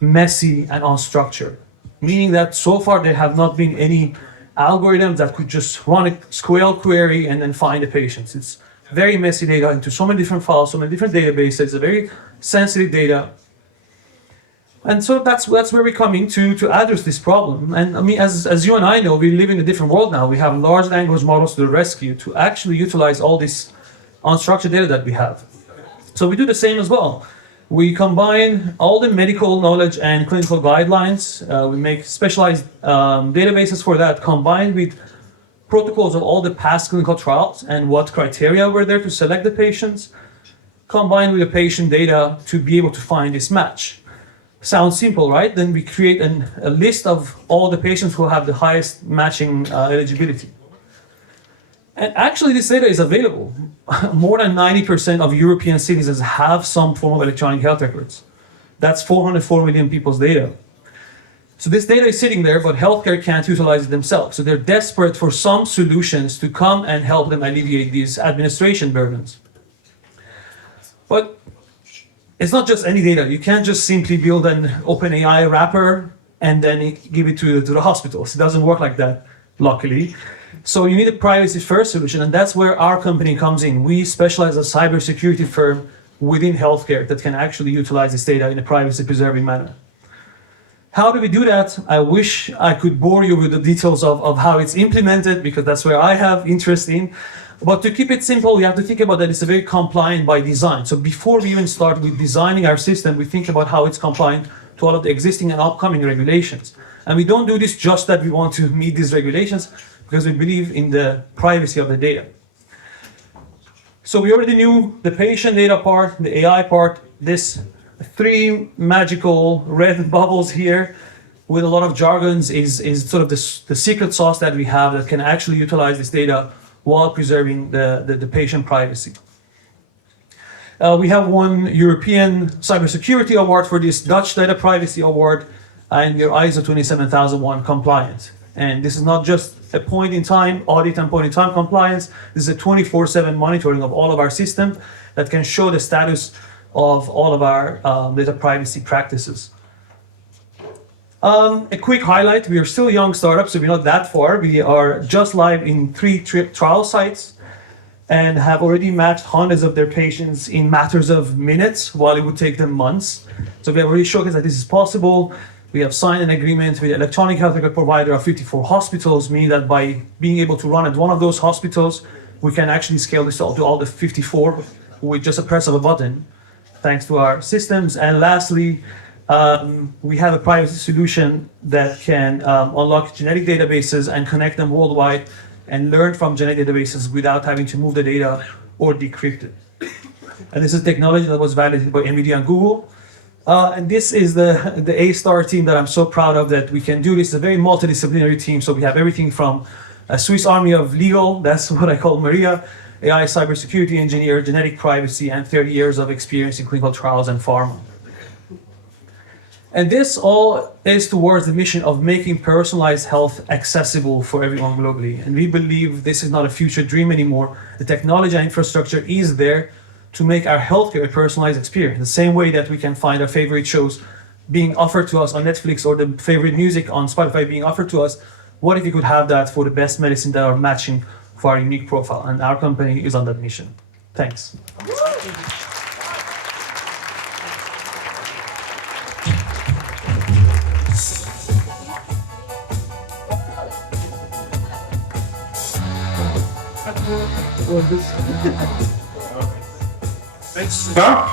messy and unstructured, meaning that so far there have not been any algorithms that could just run a SQL query and then find the patients. It's very messy data into so many different files, so many different databases. It's a very sensitive data. And so that's where we come in to address this problem. And I mean, as you and I know, we live in a different world now. We have large language models to the rescue to actually utilize all this unstructured data that we have. So we do the same as well. We combine all the medical knowledge and clinical guidelines. We make specialized databases for that, combined with protocols of all the past clinical trials and what criteria were there to select the patients, combined with the patient data to be able to find this match. Sounds simple, right? Then we create a list of all the patients who have the highest matching eligibility. And actually this data is available. More than 90% of European citizens have some form of electronic health records. That's 404 million people's data. So this data is sitting there, but healthcare can't utilize it themselves. So they're desperate for some solutions to come and help them alleviate these administration burdens. But it's not just any data. You can't just simply build an OpenAI wrapper and then give it to the hospitals. It doesn't work like that, luckily. So you need a privacy-first solution, and that's where our company comes in. We specialize as a cybersecurity firm within healthcare that can actually utilize this data in a privacy-preserving manner. How do we do that? I wish I could bore you with the details of how it's implemented, because that's where I have interest in. But to keep it simple, we have to think about that it's a very compliant by design. So before we even start with designing our system, we think about how it's compliant to all of the existing and upcoming regulations. And we don't do this just that we want to meet these regulations, because we believe in the privacy of the data. So we already knew the patient data part, the AI part, this 3 magical red bubbles here with a lot of jargons is sort of the secret sauce that we have that can actually utilize this data while preserving the patient privacy. We have won European Cybersecurity Award for this, Dutch Data Privacy Award, and we're ISO 27001 compliant. And this is not just a point-in-time audit and point-in-time compliance. This is a 24/7 monitoring of all of our system that can show the status of all of our data privacy practices. A quick highlight, we are still a young startup, so we're not that far. We are just live in 3 trial sites and have already matched hundreds of their patients in matters of minutes, while it would take them months. So we have already showcased that this is possible. We have signed an agreement with the electronic health record provider of 54 hospitals, meaning that by being able to run at one of those hospitals, we can actually scale this to all the 54 with just a press of a button, thanks to our systems. And lastly, we have a privacy solution that can unlock genetic databases and connect them worldwide and learn from genetic databases without having to move the data or decrypt it. And this is technology that was validated by NVIDIA and Google. And this is the A-star team that I'm so proud of, that we can do this. It's a very multidisciplinary team. So we have everything from a Swiss army of legal, that's what I call Maria, AI cybersecurity engineer, genetic privacy, and 30 years of experience in clinical trials and pharma. And this all is towards the mission of making personalized health accessible for everyone globally. And we believe this is not a future dream anymore. The technology and infrastructure is there to make our healthcare a personalized experience. The same way that we can find our favorite shows being offered to us on Netflix, or the favorite music on Spotify being offered to us, what if you could have that for the best medicine that are matching for our unique profile? And our company is on that mission. Thanks. Huh?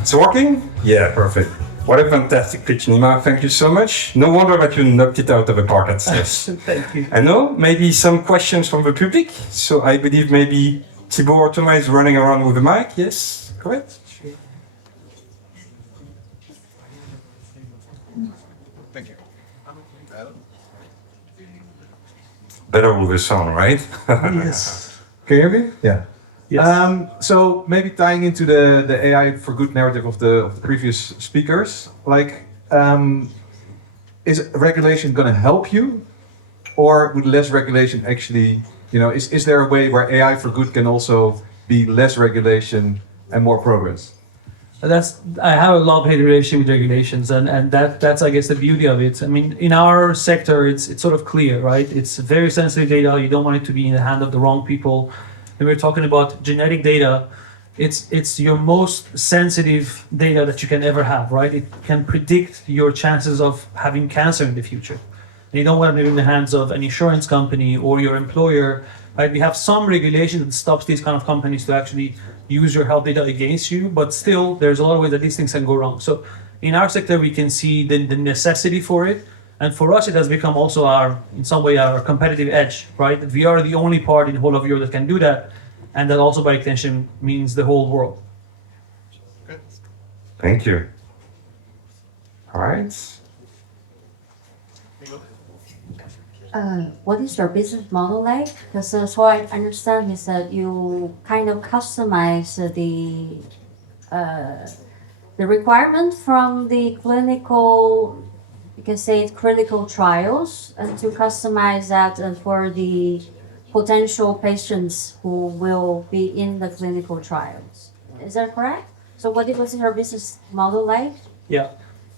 It's working? Yeah, perfect. What a fantastic pitch, Nima. Thank you so much. No wonder that you knocked it out of the park at this. Thank you. I know, maybe some questions from the public. So I believe maybe Thibaut or Thomas is running around with the mic. Yes, correct? Thank you. Better with the sound, right? Yes. Can you hear me? Yeah. Yes. So maybe tying into the AI for good narrative of the previous speakers, like, is regulation going to help you, or would less regulation actually, is there a way where AI for good can also be less regulation and more progress? I have a love-hate relationship with regulations, and that's I guess the beauty of it. I mean, in our sector, it's sort of clear, right? It's very sensitive data. You don't want it to be in the hand of the wrong people. And we're talking about genetic data. It's your most sensitive data that you can ever have, right? It can predict your chances of having cancer in the future. And you don't want it in the hands of an insurance company or your employer, right? We have some regulation that stops these kind of companies to actually use your health data against you, but still there's a lot of ways that these things can go wrong. So in our sector, we can see the necessity for it. And for us, it has become also in some way, our competitive edge, right? That we are the only part in the whole of Europe that can do that. And that also by extension means the whole world. Thank you. All right. What is your business model like? Because as what I understand is that you kind of customize the requirement from the clinical, you can say it, clinical trials, and to customize that for the potential patients who will be in the clinical trials. Is that correct? So what is your business model like? Yeah.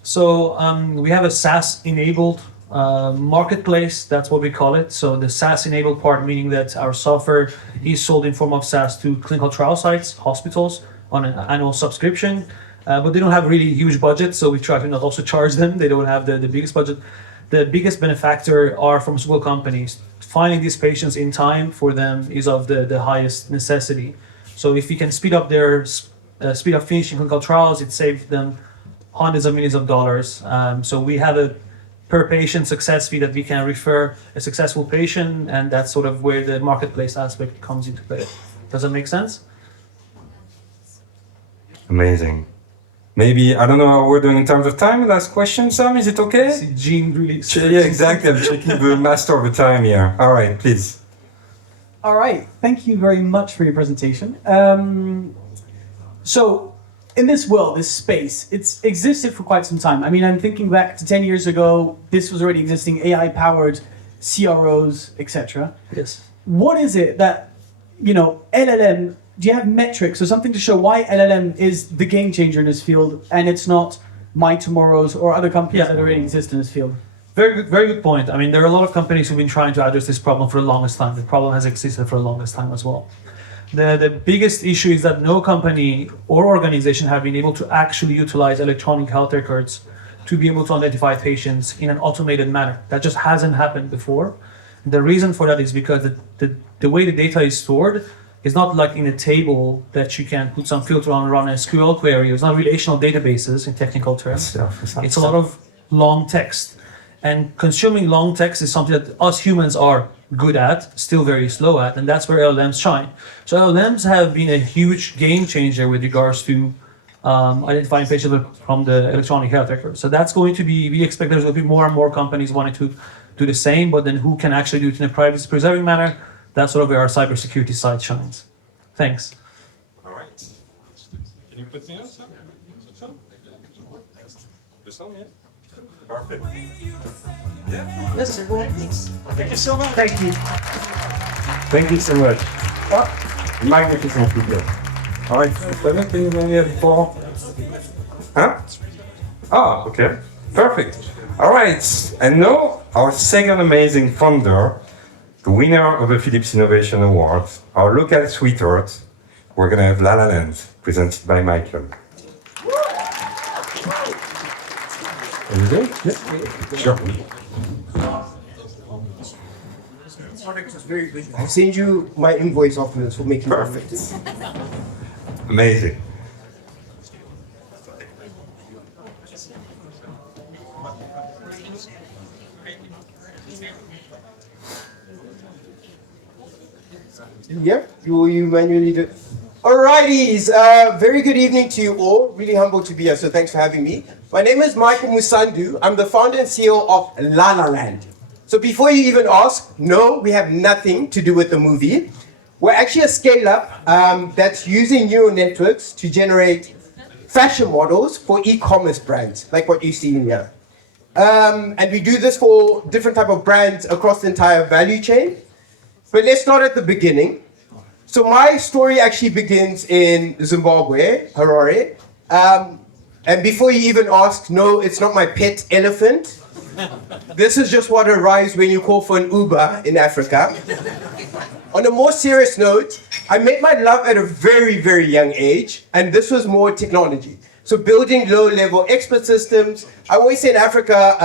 So we have a SaaS-enabled marketplace, that's what we call it. So the SaaS-enabled part, meaning that our software is sold in form of SaaS to clinical trial sites, hospitals, on an annual subscription. But they don't have really huge budgets, so we try to not also charge them. They don't have the biggest budget. The biggest benefactor are pharmaceutical companies. Finding these patients in time for them is of the highest necessity. So if we can speed up finishing clinical trials, it saves them hundreds of millions of dollars. So we have a per patient success fee that we can refer a successful patient, and that's sort of where the marketplace aspect comes into play. Does that make sense? Amazing. Maybe, I don't know how we're doing in terms of time. Last question, Sam, is it okay? See Gene really... Yeah, exactly. I'm checking the master of the time here. All right, please. All right. Thank you very much for your presentation. So, in this world, this space, it's existed for quite some time. I mean, I'm thinking back to 10 years ago, this was already existing, AI-powered CROs, etc. Yes. What is it that, LLM, do you have metrics or something to show why LLM is the game changer in this field and it's not My Tomorrow's or other companies that already exist in this field? Very good point. I mean, there are a lot of companies who've been trying to address this problem for the longest time. The problem has existed for the longest time as well. The biggest issue is that no company or organization have been able to actually utilize electronic health records to be able to identify patients in an automated manner. That just hasn't happened before. The reason for that is because the way the data is stored is not like in a table that you can put some filter on and run an SQL query. It's not relational databases in technical terms. It's a lot of long text. And consuming long text is something that us humans are good at, still very slow at, and that's where LLMs shine. So LLMs have been a huge game changer with regards to identifying patients from the electronic health record. So that's going to be, we expect there's going to be more and more companies wanting to do the same, but then who can actually do it in a privacy-preserving manner? That's sort of where our cybersecurity side shines. Thanks. All right. Can you put me on, Sam? This one, yeah? Perfect. Yeah. Yes, sir. Thank you so much. Thank you. Thank you so much. Magnificent video. All right. Can you maybe have four? Huh? Ah, okay. Perfect. All right. And now our second amazing founder, the winner of the Philips Innovation Award, our local sweetheart. We're going to have La La Land, presented by Michael. Is it? Yeah. Sure. I'll send you my invoice afterwards for making Perfect. Amazing. Yeah, you manually do. Alrighties, very good evening to you all. Really humbled to be here, so thanks for having me. My name is Michael Musandu. I'm the founder and CEO of La La Land. So before you even ask, no, we have nothing to do with the movie. We're actually a scale-up that's using neural networks to generate fashion models for e-commerce brands, like what you see in here. And we do this for different type of brands across the entire value chain. But let's start at the beginning. So my story actually begins in Zimbabwe, Harare. And before you even ask, no, it's not my pet elephant. This is just what arrives when you call for an Uber in Africa. On a more serious note, I met my love at a very, very young age, and this was more technology. So building low-level expert systems. I always say in Africa,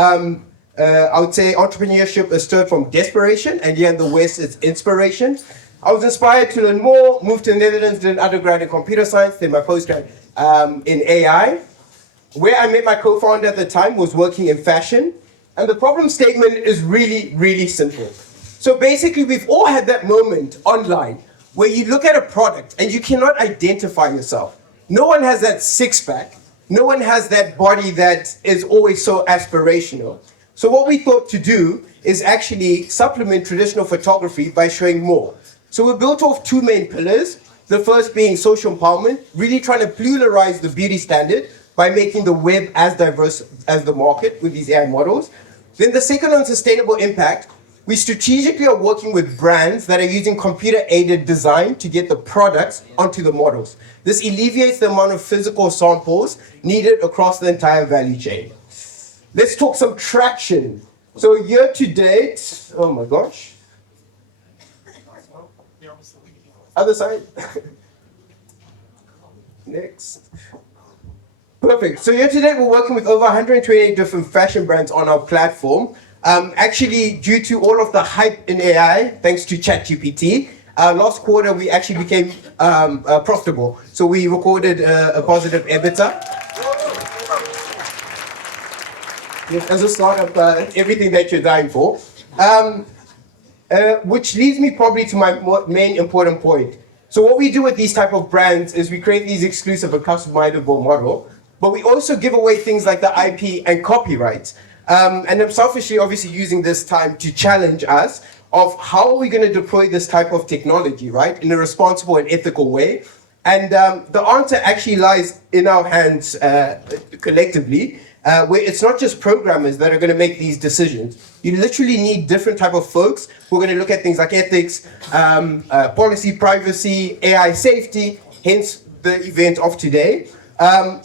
I would say entrepreneurship is stirred from desperation, and here in the West, it's inspiration. I was inspired to learn more, moved to the Netherlands, did an undergrad in computer science, then my postgrad in AI. Where I met my co-founder at the time was working in fashion. And the problem statement is really, really simple. So basically, we've all had that moment online where you look at a product and you cannot identify yourself. No one has that six-pack. No one has that body that is always so aspirational. So what we thought to do is actually supplement traditional photography by showing more. So we built off two main pillars. The first being social empowerment, really trying to pluralize the beauty standard by making the web as diverse as the market with these AI models. Then the second on sustainable impact, we strategically are working with brands that are using computer-aided design to get the products onto the models. This alleviates the amount of physical samples needed across the entire value chain. Let's talk some traction. So year to date, oh my gosh. Other side. Next. Perfect. So year to date, we're working with over 128 different fashion brands on our platform. Actually, due to all of the hype in AI, thanks to ChatGPT, last quarter we actually became profitable. So we recorded a positive EBITDA. Yes, as a startup, everything that you're dying for. Which leads me probably to my main important point. So what we do with these type of brands is we create these exclusive and customizable model, but we also give away things like the IP and copyrights. And I'm selfishly obviously using this time to challenge us of how are we going to deploy this type of technology, right, in a responsible and ethical way. And the answer actually lies in our hands collectively, where it's not just programmers that are going to make these decisions. You literally need different type of folks who are going to look at things like ethics, policy, privacy, AI safety, hence the event of today.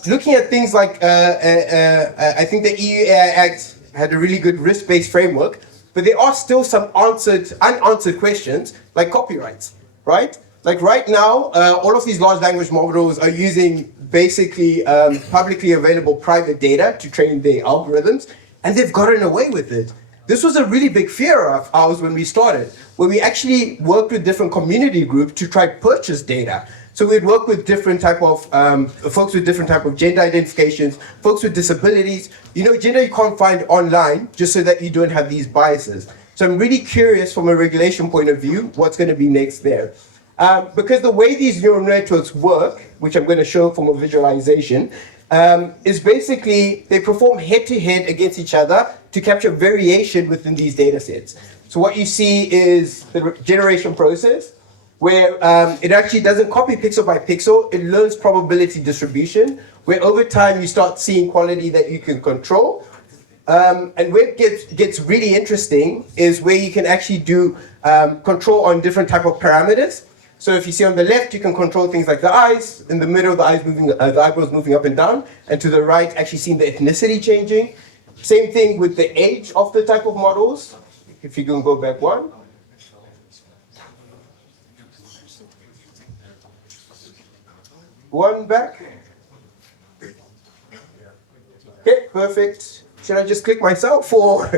Looking at things like, I think the EU AI Act had a really good risk-based framework, but there are still some unanswered questions like copyrights, right? Like right now, all of these large language models are using basically publicly available private data to train their algorithms, and they've gotten away with it. This was a really big fear of ours when we started, where we actually worked with different community groups to try purchase data. So we'd work with different type of folks with different type of gender identifications, folks with disabilities. You know, gender you can't find online just so that you don't have these biases. So I'm really curious from a regulation point of view, what's going to be next there. Because the way these neural networks work, which I'm going to show from a visualization, is basically they perform head-to-head against each other to capture variation within these data sets. So what you see is the generation process, where it actually doesn't copy pixel by pixel, it learns probability distribution, where over time you start seeing quality that you can control. And where it gets really interesting is where you can actually do control on different type of parameters. So if you see on the left, you can control things like the eyes, in the middle the eyes moving, the eyebrows moving up and down, and to the right actually seeing the ethnicity changing. Same thing with the age of the type of models. If you can go back one. One back. Okay, perfect. Should I just click myself or?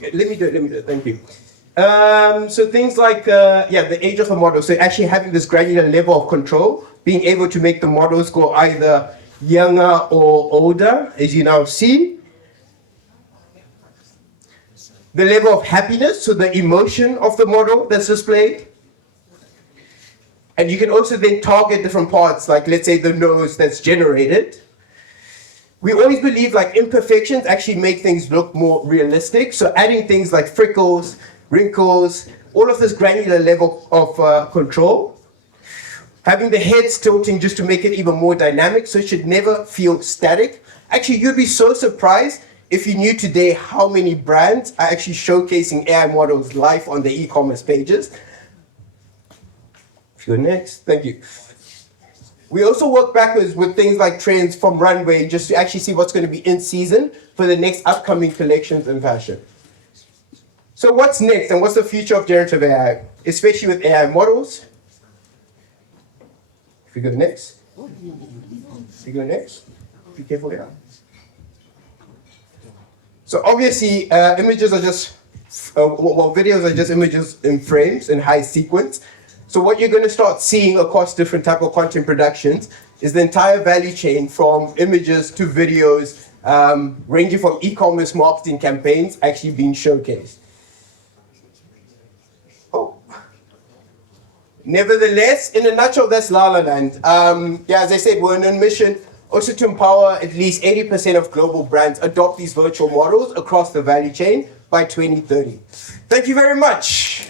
Let me do it, thank you. So things like, the age of the model. So actually having this granular level of control, being able to make the models go either younger or older, as you now see. The level of happiness, so the emotion of the model that's displayed. And you can also then target different parts, like let's say the nose that's generated. We always believe like imperfections actually make things look more realistic. So adding things like freckles, wrinkles, all of this granular level of control. Having the heads tilting just to make it even more dynamic, so it should never feel static. Actually, you'd be so surprised if you knew today how many brands are actually showcasing AI models live on their e-commerce pages. If you're next, thank you. We also work backwards with things like trends from runway, just to actually see what's going to be in season for the next upcoming collections in fashion. So what's next and what's the future of generative AI, especially with AI models? If you go next. If you go next. Be careful here. So obviously, images are just, videos are just images in frames in high sequence. So what you're going to start seeing across different type of content productions is the entire value chain from images to videos, ranging from e-commerce marketing campaigns actually being showcased. Nevertheless, in a nutshell, that's La La Land. As I said, we're on a mission also to empower at least 80% of global brands adopt these virtual models across the value chain by 2030. Thank you very much.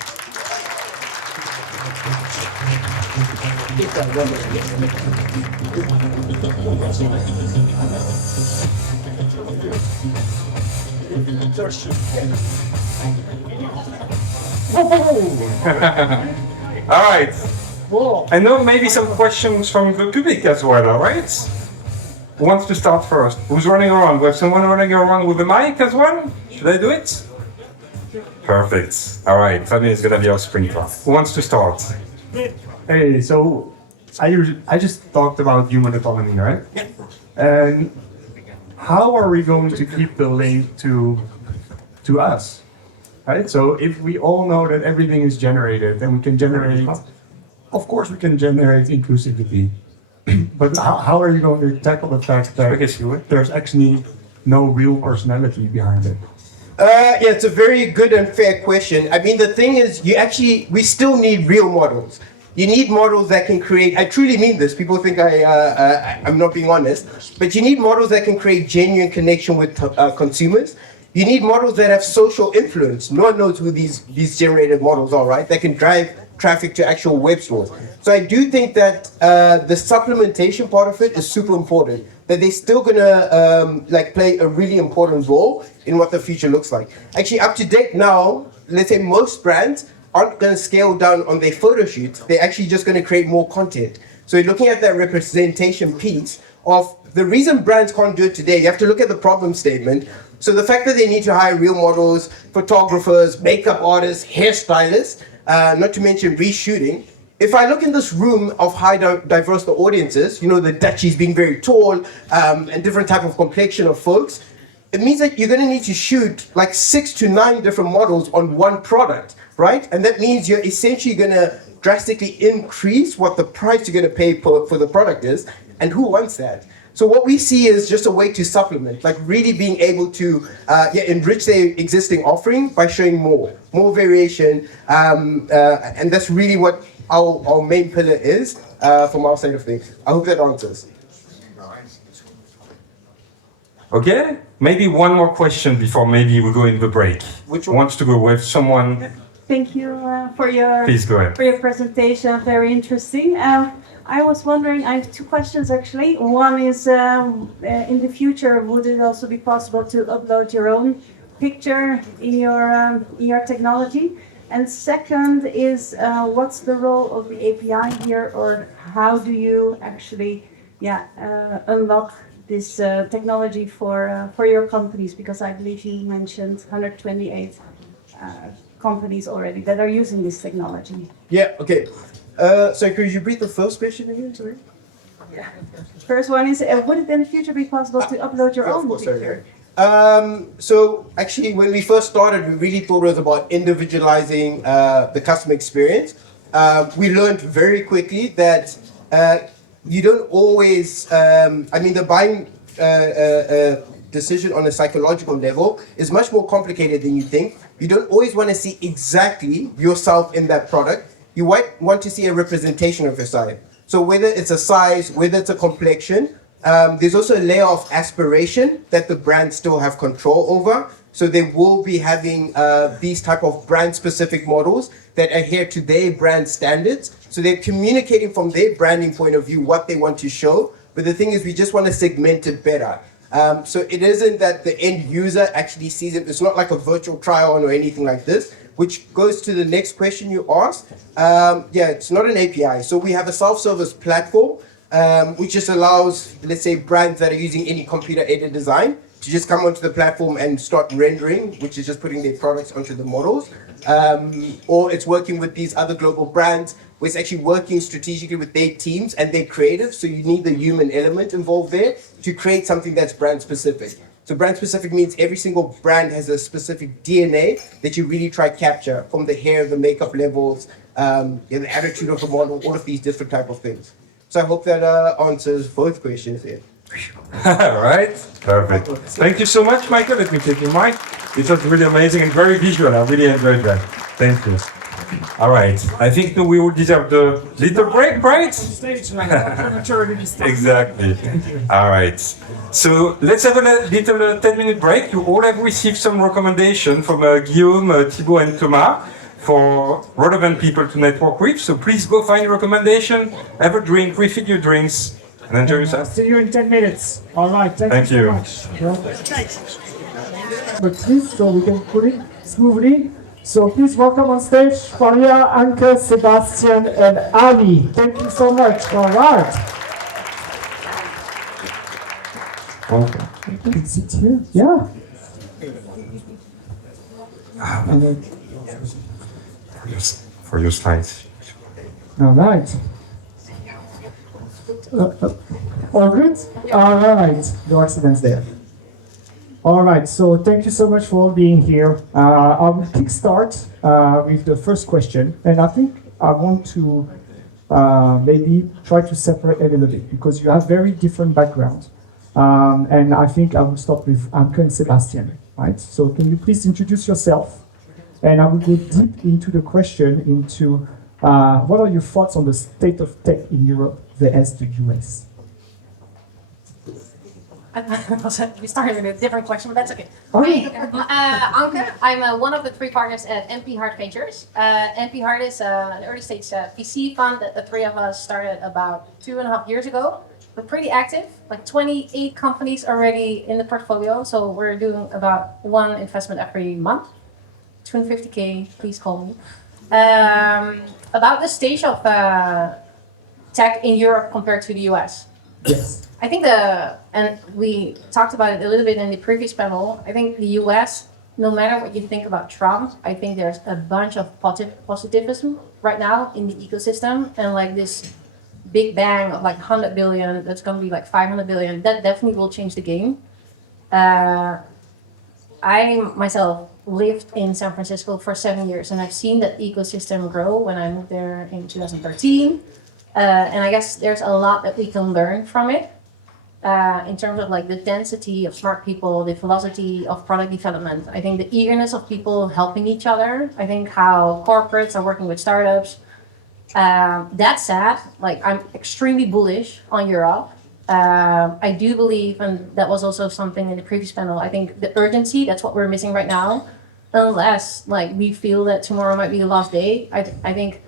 All right. I know maybe some questions from the public as well, all right? Who wants to start first? Who's running around? We have someone running around with a mic as well? Should I do it? Perfect. All right, Fabien is gonna be our sprinter. Who wants to start? Hey, so I just talked about human autonomy, right? Yeah. And how are we going to keep the link to us? Right? So if we all know that everything is generated and we can generate, of course we can generate inclusivity. But how are you going to tackle the fact that there's actually no real personality behind it? It's a very good and fair question. I mean, the thing is, we still need real models. You need models that can create, I truly mean this, people think I'm not being honest, but you need models that can create genuine connection with consumers. You need models that have social influence. No one knows who these generated models are, right? That can drive traffic to actual web stores. So I do think that the supplementation part of it is super important. That they're still gonna play a really important role in what the future looks like. Actually, up to date now, let's say most brands aren't gonna scale down on their photo shoots. They're actually just gonna create more content. So you're looking at that representation piece of the reason brands can't do it today. You have to look at the problem statement. So the fact that they need to hire real models, photographers, makeup artists, hairstylists, not to mention reshooting. If I look in this room of high diverse the audiences, you know, the Dutchies being very tall, and different type of complexion of folks, it means that you're gonna need to shoot like 6 to 9 different models on one product, right? And that means you're essentially gonna drastically increase what the price you're gonna pay for the product is, and who wants that? So what we see is just a way to supplement, like really being able to enrich their existing offering by showing more variation, and that's really what our main pillar is from our side of things. I hope that answers. Okay, maybe one more question before maybe we go in the break. Which one? Wants to go with someone? Thank you for your Please go ahead. for your presentation. Very interesting. I was wondering. I have 2 questions actually. One is, in the future, would it also be possible to upload your own picture in your technology? And second is, what's the role of the API here, or how do you actually, unlock this technology for your companies? Because I believe you mentioned 128 companies already that are using this technology. Yeah, okay. So could you read the first question again, sorry? First one is, would it in the future be possible to upload your own picture? So actually, when we first started, we really thought it was about individualizing the customer experience. We learned very quickly that you don't always, the buying decision on a psychological level is much more complicated than you think. You don't always want to see exactly yourself in that product. You might want to see a representation of yourself. So whether it's a size, whether it's a complexion, there's also a layer of aspiration that the brands still have control over. So they will be having these type of brand-specific models that adhere to their brand standards. So they're communicating from their branding point of view what they want to show. But the thing is, we just want to segment it better. So it isn't that the end user actually sees it. It's not like a virtual try-on or anything like this, which goes to the next question you asked. It's not an API. So we have a self-service platform, which just allows, let's say, brands that are using any computer-aided design to just come onto the platform and start rendering, which is just putting their products onto the models. Or it's working with these other global brands, where it's actually working strategically with their teams and their creatives. So you need the human element involved there to create something that's brand specific. So brand specific means every single brand has a specific DNA that you really try to capture, from the hair, the makeup levels, the attitude of the model, all of these different type of things. So I hope that answers both questions there. All right, perfect. Thank you so much, Michael. Let me take your mic. It was really amazing and very visual. I really enjoyed that. Thank you. All right, I think we will deserve the little break, right? Exactly. All right. So let's have a little 10-minute break. You all have received some recommendation from Guillaume, Thibaut, and Thomas for relevant people to network with. So please go find your recommendation, have a drink, refill your drinks, and enjoy yourself. See you in 10 minutes. All right, thank you so much. But please, so we can put it smoothly. So please welcome on stage Faria, Anke, Sebastian, and Ali. Thank you so much. All right. Okay. You can sit here. Yeah. And then, For your slides. all right. All good? All right. No accidents there. All right. So thank you so much for all being here. I will kickstart with the first question, and I think I want to maybe try to separate a little bit because you have very different backgrounds. And I think I will start with Anke and Sebastian. Right. So can you please introduce yourself? And I will go deep into the question into what are your thoughts on the state of tech in Europe versus the US? We started with a different question, but that's okay. Okay. Anke, I'm one of the three partners at MP Hart Ventures. MP Hart is an early stage VC fund that the three of us started about 2.5 years ago. We're pretty active, like 28 companies already in the portfolio. So we're doing about one investment every month. 250K, please call me. About the stage of tech in Europe compared to the US. Yes. I think and we talked about it a little bit in the previous panel, I think the US, no matter what you think about Trump, I think there's a bunch of positivism right now in the ecosystem, and like this big bang of like 100 billion, that's going to be like 500 billion, that definitely will change the game. I myself lived in San Francisco for 7 years, and I've seen that ecosystem grow when I moved there in 2013. And I guess there's a lot that we can learn from it in terms of like the density of smart people, the velocity of product development. I think the eagerness of people helping each other. I think how corporates are working with startups. That said, like I'm extremely bullish on Europe. I do believe, and that was also something in the previous panel, I think the urgency, that's what we're missing right now. Unless like we feel that tomorrow might be the last day, I think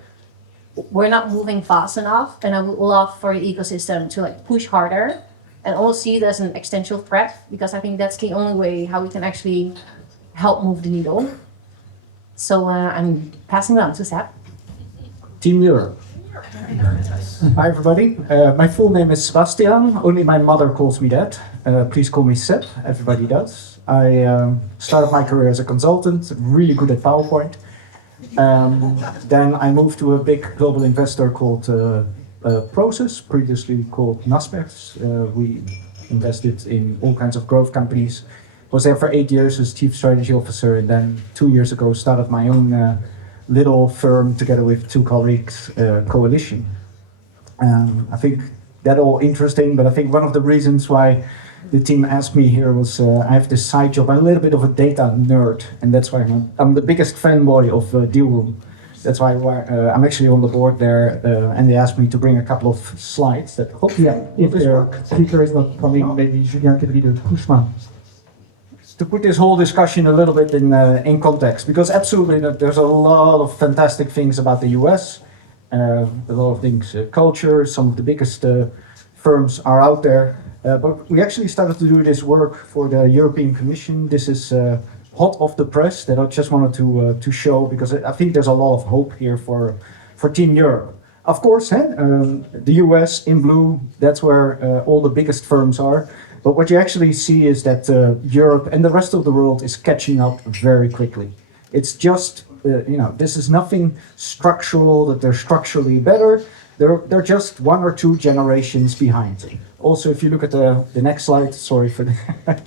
we're not moving fast enough, and I would love for the ecosystem to like push harder and almost see it as an existential threat, because I think that's the only way how we can actually help move the needle. So I'm passing it on to Seb. Team Europe. Hi everybody, my full name is Sebastian, only my mother calls me that. Please call me Seb, everybody does. I started my career as a consultant, really good at PowerPoint. Then I moved to a big global investor called Process, previously called Naspers. We invested in all kinds of growth companies. Was there for 8 years as chief strategy officer, and then 2 years ago started my own little firm together with 2 colleagues, Coalition. I think that all interesting, but I think one of the reasons why the team asked me here was I have this side job. I'm a little bit of a data nerd, and that's why I'm the biggest fanboy of Deal Room. That's why I'm actually on the board there, and they asked me to bring a couple of slides that hopefully If the speaker is not coming, maybe Julien can be the pushman. To put this whole discussion a little bit in context, because absolutely there's a lot of fantastic things about the US, a lot of things, culture, some of the biggest firms are out there, but we actually started to do this work for the European Commission. This is hot off the press that I just wanted to show, because I think there's a lot of hope here for Team Europe. Of course, the US in blue, that's where all the biggest firms are. But what you actually see is that Europe and the rest of the world is catching up very quickly. It's just, this is nothing structural, that they're structurally better. They're just 1 or 2 generations behind. Also, if you look at the next slide, sorry for that.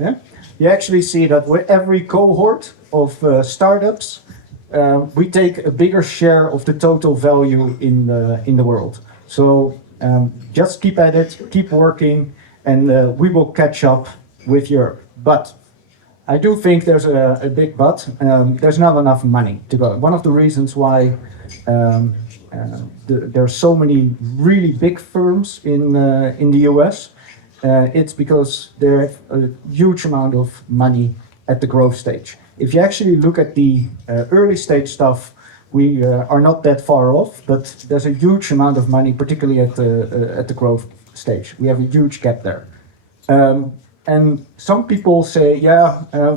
Yeah? You actually see that with every cohort of startups, we take a bigger share of the total value in the world. So just keep at it, keep working, and we will catch up with Europe. But I do think there's a big but. There's not enough money to go. One of the reasons why there are so many really big firms in the US, it's because there is a huge amount of money at the growth stage. If you actually look at the early stage stuff, we are not that far off, but there's a huge amount of money, particularly at the growth stage. We have a huge gap there. And some people say,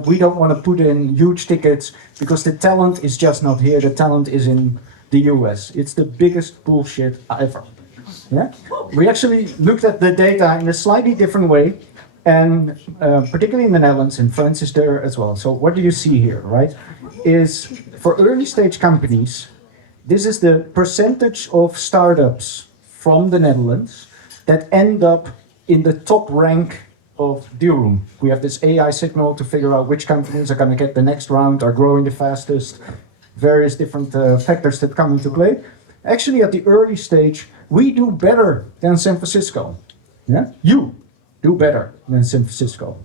we don't want to put in huge tickets because the talent is just not here. The talent is in the US. It's the biggest bullshit ever. Yeah? We actually looked at the data in a slightly different way, and particularly in the Netherlands, and France is there as well. So what do you see here, right? Is for early stage companies, this is the percentage of startups from the Netherlands that end up in the top rank of Deal Room. We have this AI signal to figure out which companies are going to get the next round, are growing the fastest, various different factors that come into play. Actually, at the early stage, we do better than San Francisco. Yeah? You do better than San Francisco.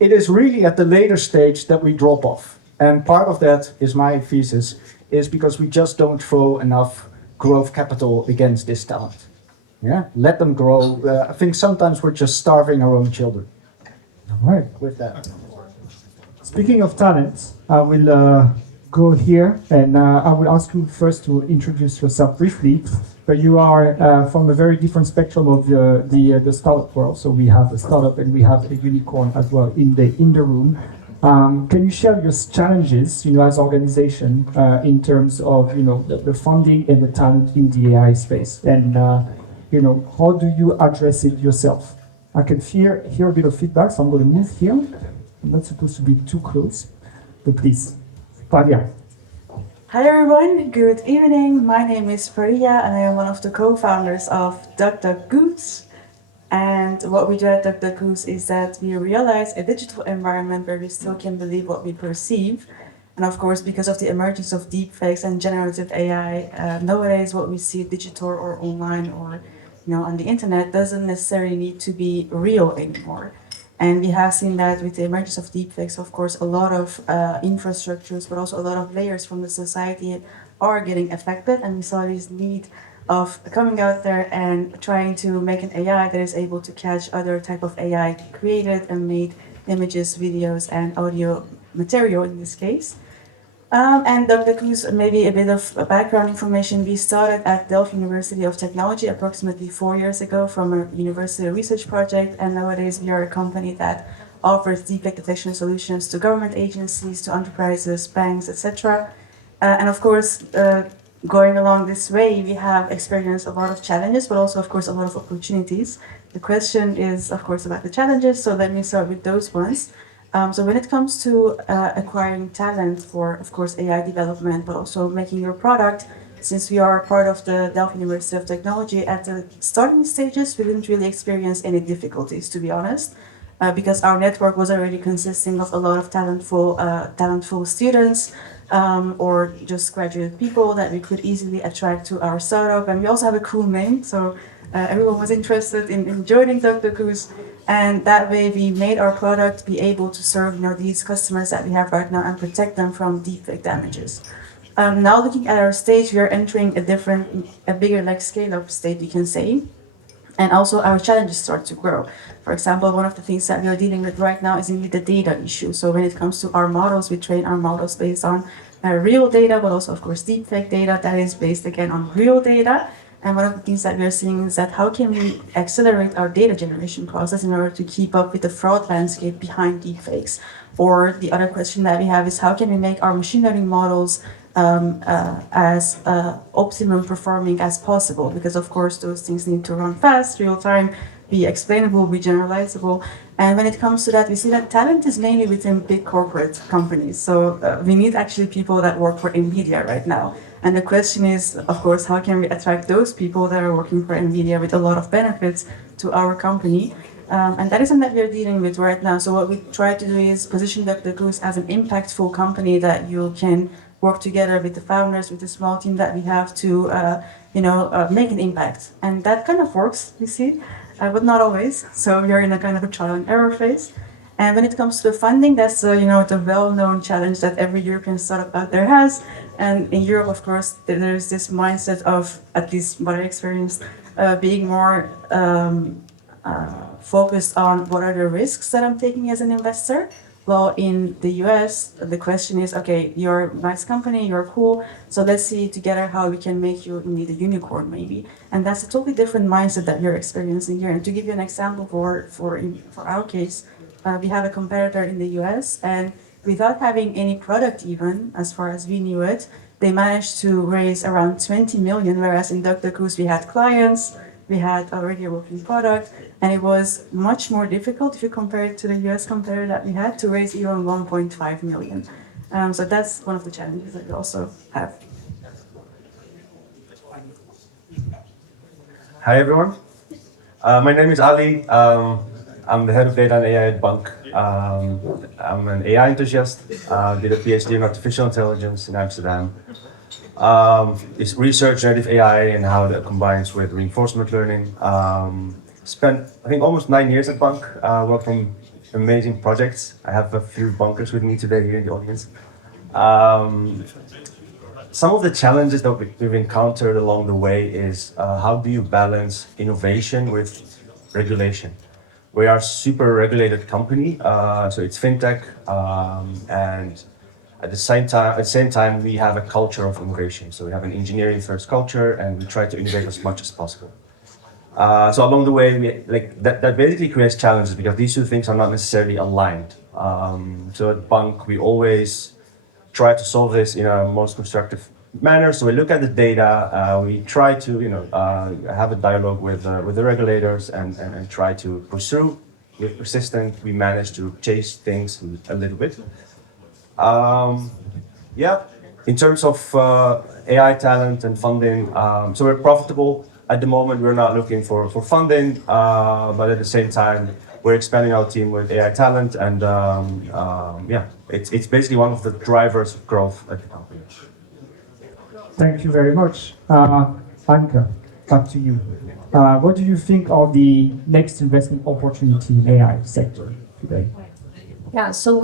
It is really at the later stage that we drop off. And part of that is my thesis, is because we just don't throw enough growth capital against this talent. Yeah, let them grow. I think sometimes we're just starving our own children. All right. With that. Speaking of talent, I will go here, and I will ask you first to introduce yourself briefly. But you are from a very different spectrum of the startup world. So we have a startup and we have a unicorn as well in the room. Can you share your challenges, as organization, in terms of the funding and the talent in the AI space, and how do you address it yourself? I can hear a bit of feedback, so I'm going to move here. I'm not supposed to be too close, but please, Fadia. Hi everyone, good evening. My name is Faria and I am one of the co-founders of DuckDuckGoose. And what we do at DuckDuckGoose is that we realize a digital environment where we still can believe what we perceive. And of course, because of the emergence of deepfakes and generative AI, nowadays what we see digital or online or on the internet doesn't necessarily need to be real anymore. And we have seen that with the emergence of deepfakes, of course, a lot of infrastructures, but also a lot of layers from the society are getting affected. And we saw this need of coming out there and trying to make an AI that is able to catch other type of AI created and made images, videos, and audio material in this case. And DuckDuckGoose, maybe a bit of background information. We started at Delft University of Technology approximately 4 years ago from a university research project, and nowadays we are a company that offers deepfake detection solutions to government agencies, to enterprises, banks, etc. And of course, going along this way, we have experienced a lot of challenges, but also, of course, a lot of opportunities. The question is, of course, about the challenges, so let me start with those ones. So when it comes to acquiring talent for, of course, AI development, but also making your product, since we are part of the Delft University of Technology, at the starting stages, we didn't really experience any difficulties, to be honest, because our network was already consisting of a lot of talentful students, or just graduate people that we could easily attract to our startup. And we also have a cool name, so everyone was interested in joining Dr. Goose. And that way we made our product be able to serve these customers that we have right now and protect them from deepfake damages. Now looking at our stage, we are entering a bigger scale-up state, you can say. And also our challenges start to grow. For example, one of the things that we are dealing with right now is indeed the data issue. So when it comes to our models, we train our models based on real data, but also, of course, deepfake data that is based again on real data. And one of the things that we are seeing is that how can we accelerate our data generation process in order to keep up with the fraud landscape behind deepfakes? Or the other question that we have is how can we make our machine learning models as optimum performing as possible, because of course those things need to run fast, real time, be explainable, be generalizable. And when it comes to that, we see that talent is mainly within big corporate companies. So we need actually people that work for NVIDIA right now. And the question is, of course, how can we attract those people that are working for NVIDIA with a lot of benefits to our company? And that is something that we're dealing with right now. So what we try to do is position Dr. Goose as an impactful company that you can work together with the founders, with the small team that we have to, make an impact. And that kind of works, you see, but not always. So we are in a kind of a trial and error phase. And when it comes to the funding, that's the well-known challenge that every European startup out there has. And in Europe, of course, there's this mindset of, at least what I experienced, being more focused on what are the risks that I'm taking as an investor. Well, in the US, the question is, okay, you're a nice company, you're cool, so let's see together how we can make you indeed a unicorn, maybe. And that's a totally different mindset that you're experiencing here. And to give you an example for our case, we have a competitor in the US, and without having any product even, as far as we knew it, they managed to raise around 20 million, whereas in Dr. Goose we had clients, we had already a working product, and it was much more difficult if you compare it to the US competitor that we had to raise even 1.5 million. So that's one of the challenges that we also have. Hi everyone, my name is Ali. I'm the head of data and AI at Bank. I'm an AI enthusiast, did a PhD in artificial intelligence in Amsterdam. It's research generative AI and how that combines with reinforcement learning. Spent, I think, almost 9 years at Bank, worked on amazing projects. I have a few bankers with me today here in the audience. Some of the challenges that we've encountered along the way is how do you balance innovation with regulation? We are a super regulated company, so it's fintech, and at the same time, we have a culture of innovation. So we have an engineering first culture, and we try to innovate as much as possible. So along the way, that basically creates challenges because these two things are not necessarily aligned. So at Bank, we always try to solve this in a most constructive manner. So we look at the data, we try to have a dialogue with the regulators and try to pursue. We're persistent, we manage to chase things a little bit. In terms of AI talent and funding, so we're profitable. At the moment, we're not looking for funding, but at the same time, we're expanding our team with AI talent, and it's basically one of the drivers of growth at the company. Thank you very much. Anke, back to you. What do you think of the next investment opportunity in AI sector today? Yeah, so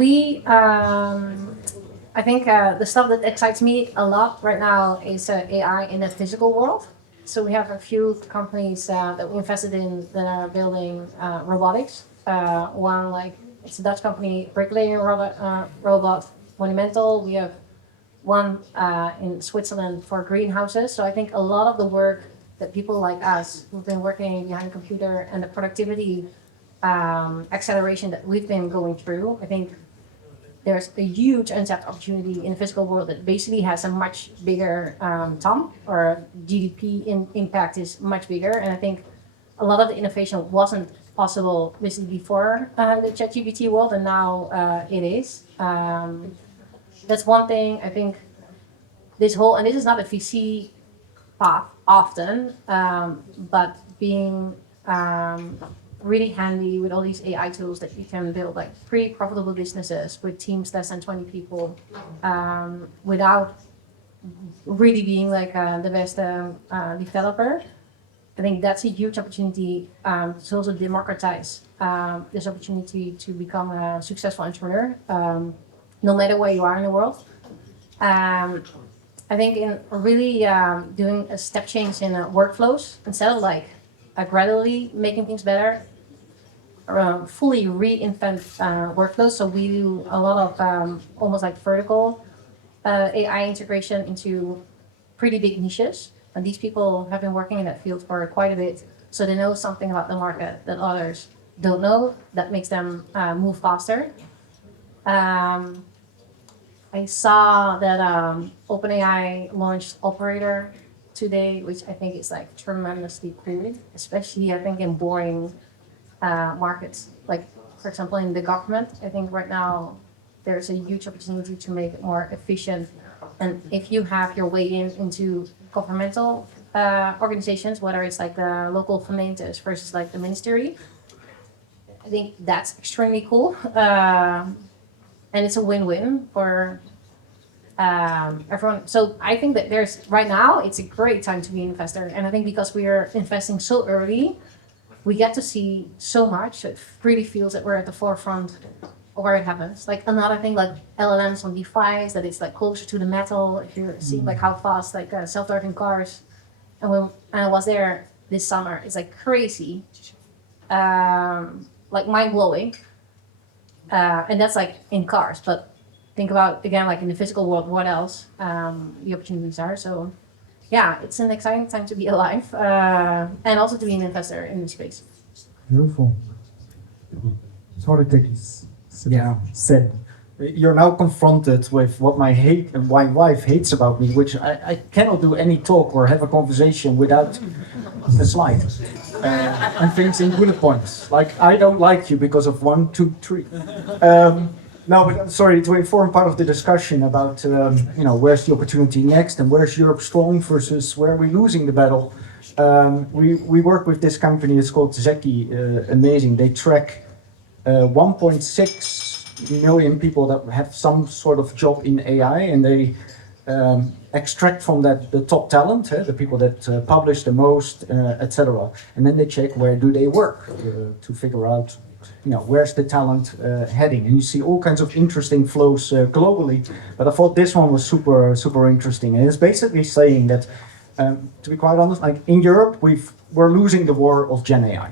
I think the stuff that excites me a lot right now is AI in the physical world. So we have a few companies that we invested in that are building robotics. One, it's a Dutch company, bricklaying robot, Monumental. We have one in Switzerland for greenhouses. So I think a lot of the work that people like us who've been working behind a computer and the productivity acceleration that we've been going through, I think there's a huge untapped opportunity in the physical world that basically has a much bigger TAM, or GDP impact is much bigger. And I think a lot of the innovation wasn't possible basically before the ChatGPT world, and now it is. That's one thing. I think this whole, and this is not a VC path often, but being really handy with all these AI tools that you can build like pretty profitable businesses with teams less than 20 people, without really being like the best developer. I think that's a huge opportunity to also democratize this opportunity to become a successful entrepreneur, no matter where you are in the world. I think in really doing a step change in workflows, instead of like gradually making things better, fully reinvent workflows. So we do a lot of almost like vertical AI integration into pretty big niches. And these people have been working in that field for quite a bit. So they know something about the market that others don't know, that makes them move faster. I saw that OpenAI launched Operator today, which I think is like tremendously cool, especially I think in boring markets. Like, for example, in the government, I think right now there's a huge opportunity to make it more efficient. And if you have your way into governmental organizations, whether it's like the local gemeentes versus like the ministry, I think that's extremely cool. And it's a win-win for everyone. So I think that there's, right now, it's a great time to be an investor. And I think because we are investing so early, we get to see so much. It really feels that we're at the forefront of where it happens. Like another thing, like LLMs on device, that it's like closer to the metal. If you're seeing like how fast like self-driving cars. And when I was there this summer, it's like crazy, like mind-blowing. And that's like in cars, but think about, again, like in the physical world, what else the opportunities are. So yeah, it's an exciting time to be alive, and also to be an investor in this space. Beautiful. Sorry, said. You're now confronted with what my wife hates about me, which I cannot do any talk or have a conversation without a slide and things in bullet points. Like, I don't like you because of 1, 2, 3. No, but sorry, to inform part of the discussion about where's the opportunity next and where's Europe strong versus where we're losing the battle. We work with this company. It's called Zeki. Amazing. They track 1.6 million people that have some sort of job in AI, and they extract from that the top talent, the people that publish the most, etc. And then they check where do they work to figure out, where's the talent heading. And you see all kinds of interesting flows globally. But I thought this one was super interesting. And it's basically saying that, to be quite honest, like in Europe, we're losing the war of Gen AI.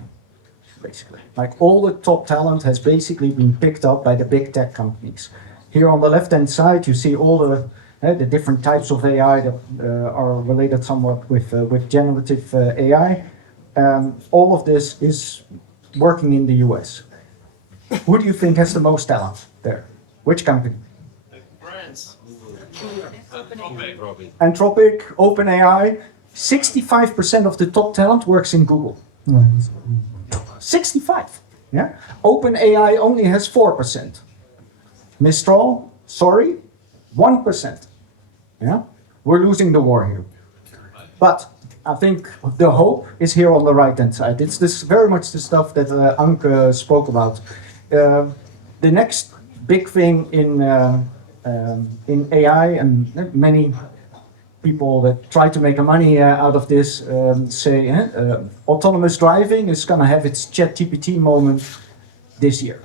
Basically, like all the top talent has basically been picked up by the big tech companies. Here on the left-hand side, you see all the different types of AI that are related somewhat with generative AI. All of this is working in the US. Who do you think has the most talent there? Which company? France. Anthropic, OpenAI. 65% of the top talent works in Google. 65. Yeah. OpenAI only has 4%. Mistral, sorry, 1%. Yeah. We're losing the war here. But I think the hope is here on the right-hand side. It's this very much the stuff that Anke spoke about. The next big thing in AI, and many people that try to make money out of this say autonomous driving is going to have its ChatGPT moment this year.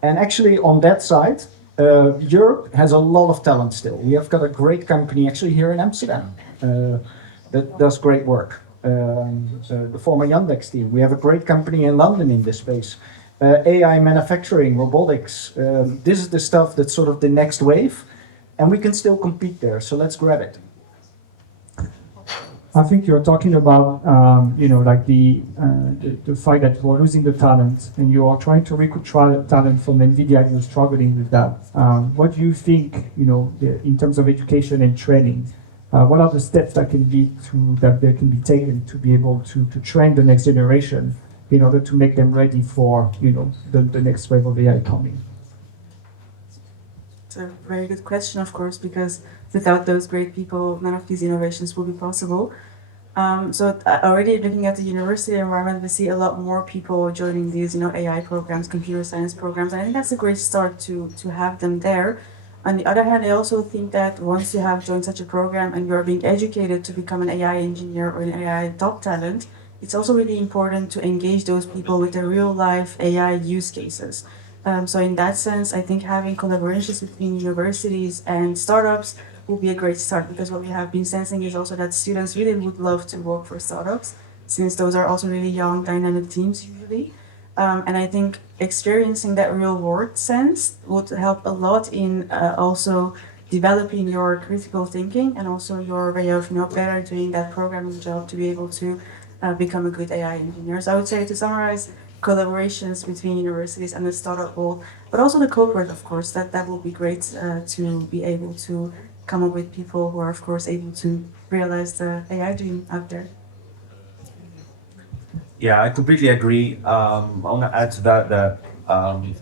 And actually on that side, Europe has a lot of talent still. We have got a great company actually here in Amsterdam that does great work. The former Yandex team. We have a great company in London in this space. AI manufacturing, robotics. This is the stuff that's sort of the next wave, and we can still compete there. So let's grab it. I think you're talking about, like the fact that we're losing the talent, and you are trying to recruit talent from NVIDIA, and you're struggling with that. What do you think, in terms of education and training? What are the steps that can be taken to be able to train the next generation in order to make them ready for, the next wave of AI coming? It's a very good question, of course, because without those great people, none of these innovations will be possible. Already looking at the university environment, we see a lot more people joining these, AI programs, computer science programs, and I think that's a great start to have them there. On the other hand, I also think that once you have joined such a program and you're being educated to become an AI engineer or an AI top talent, it's also really important to engage those people with the real life AI use cases. So in that sense, I think having collaborations between universities and startups will be a great start, because what we have been sensing is also that students really would love to work for startups, since those are also really young, dynamic teams usually. And I think experiencing that real world sense would help a lot in also developing your critical thinking and also your way of better doing that programming job to be able to become a good AI engineer. So I would say, to summarize, collaborations between universities and the startup world, but also the corporate, of course, that will be great to be able to come up with people who are, of course, able to realize the AI dream out there. Yeah, I completely agree. I want to add to that I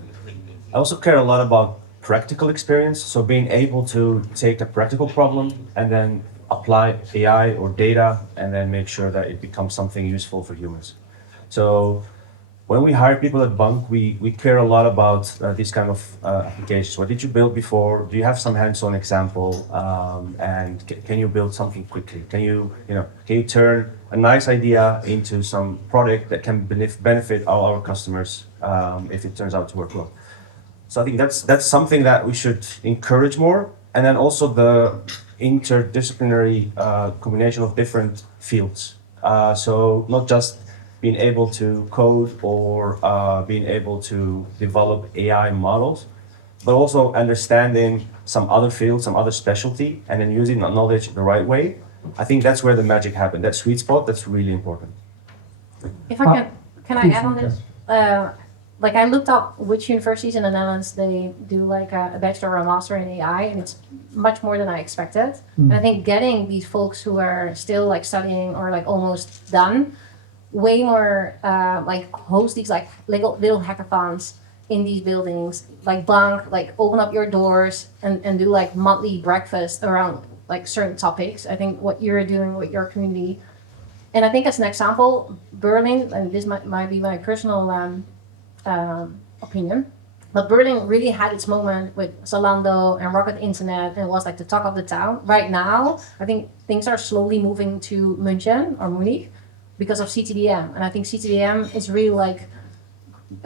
also care a lot about practical experience. So being able to take a practical problem and then apply AI or data and then make sure that it becomes something useful for humans. So when we hire people at Bunk, we care a lot about these kind of applications. What did you build before? Do you have some hands-on example? And can you build something quickly? Can you turn a nice idea into some product that can benefit all our customers if it turns out to work well? So I think that's something that we should encourage more. And then also the interdisciplinary combination of different fields. So not just being able to code or being able to develop AI models, but also understanding some other fields, some other specialty, and then using that knowledge the right way. I think that's where the magic happens. That sweet spot, that's really important. If I can I add on this? Like I looked up which universities in the Netherlands they do like a bachelor or a master in AI, and it's much more than I expected. And I think getting these folks who are still like studying or like almost done, way more like host these like little hackathons in these buildings, like Bunk, like open up your doors and do like monthly breakfast around like certain topics. I think what you're doing with your community, and I think as an example, Berlin, and this might be my personal opinion, but Berlin really had its moment with Zalando and Rocket Internet and was like the talk of the town. Right now, I think things are slowly moving to München or Munich because of CTDM, and I think CTDM is really like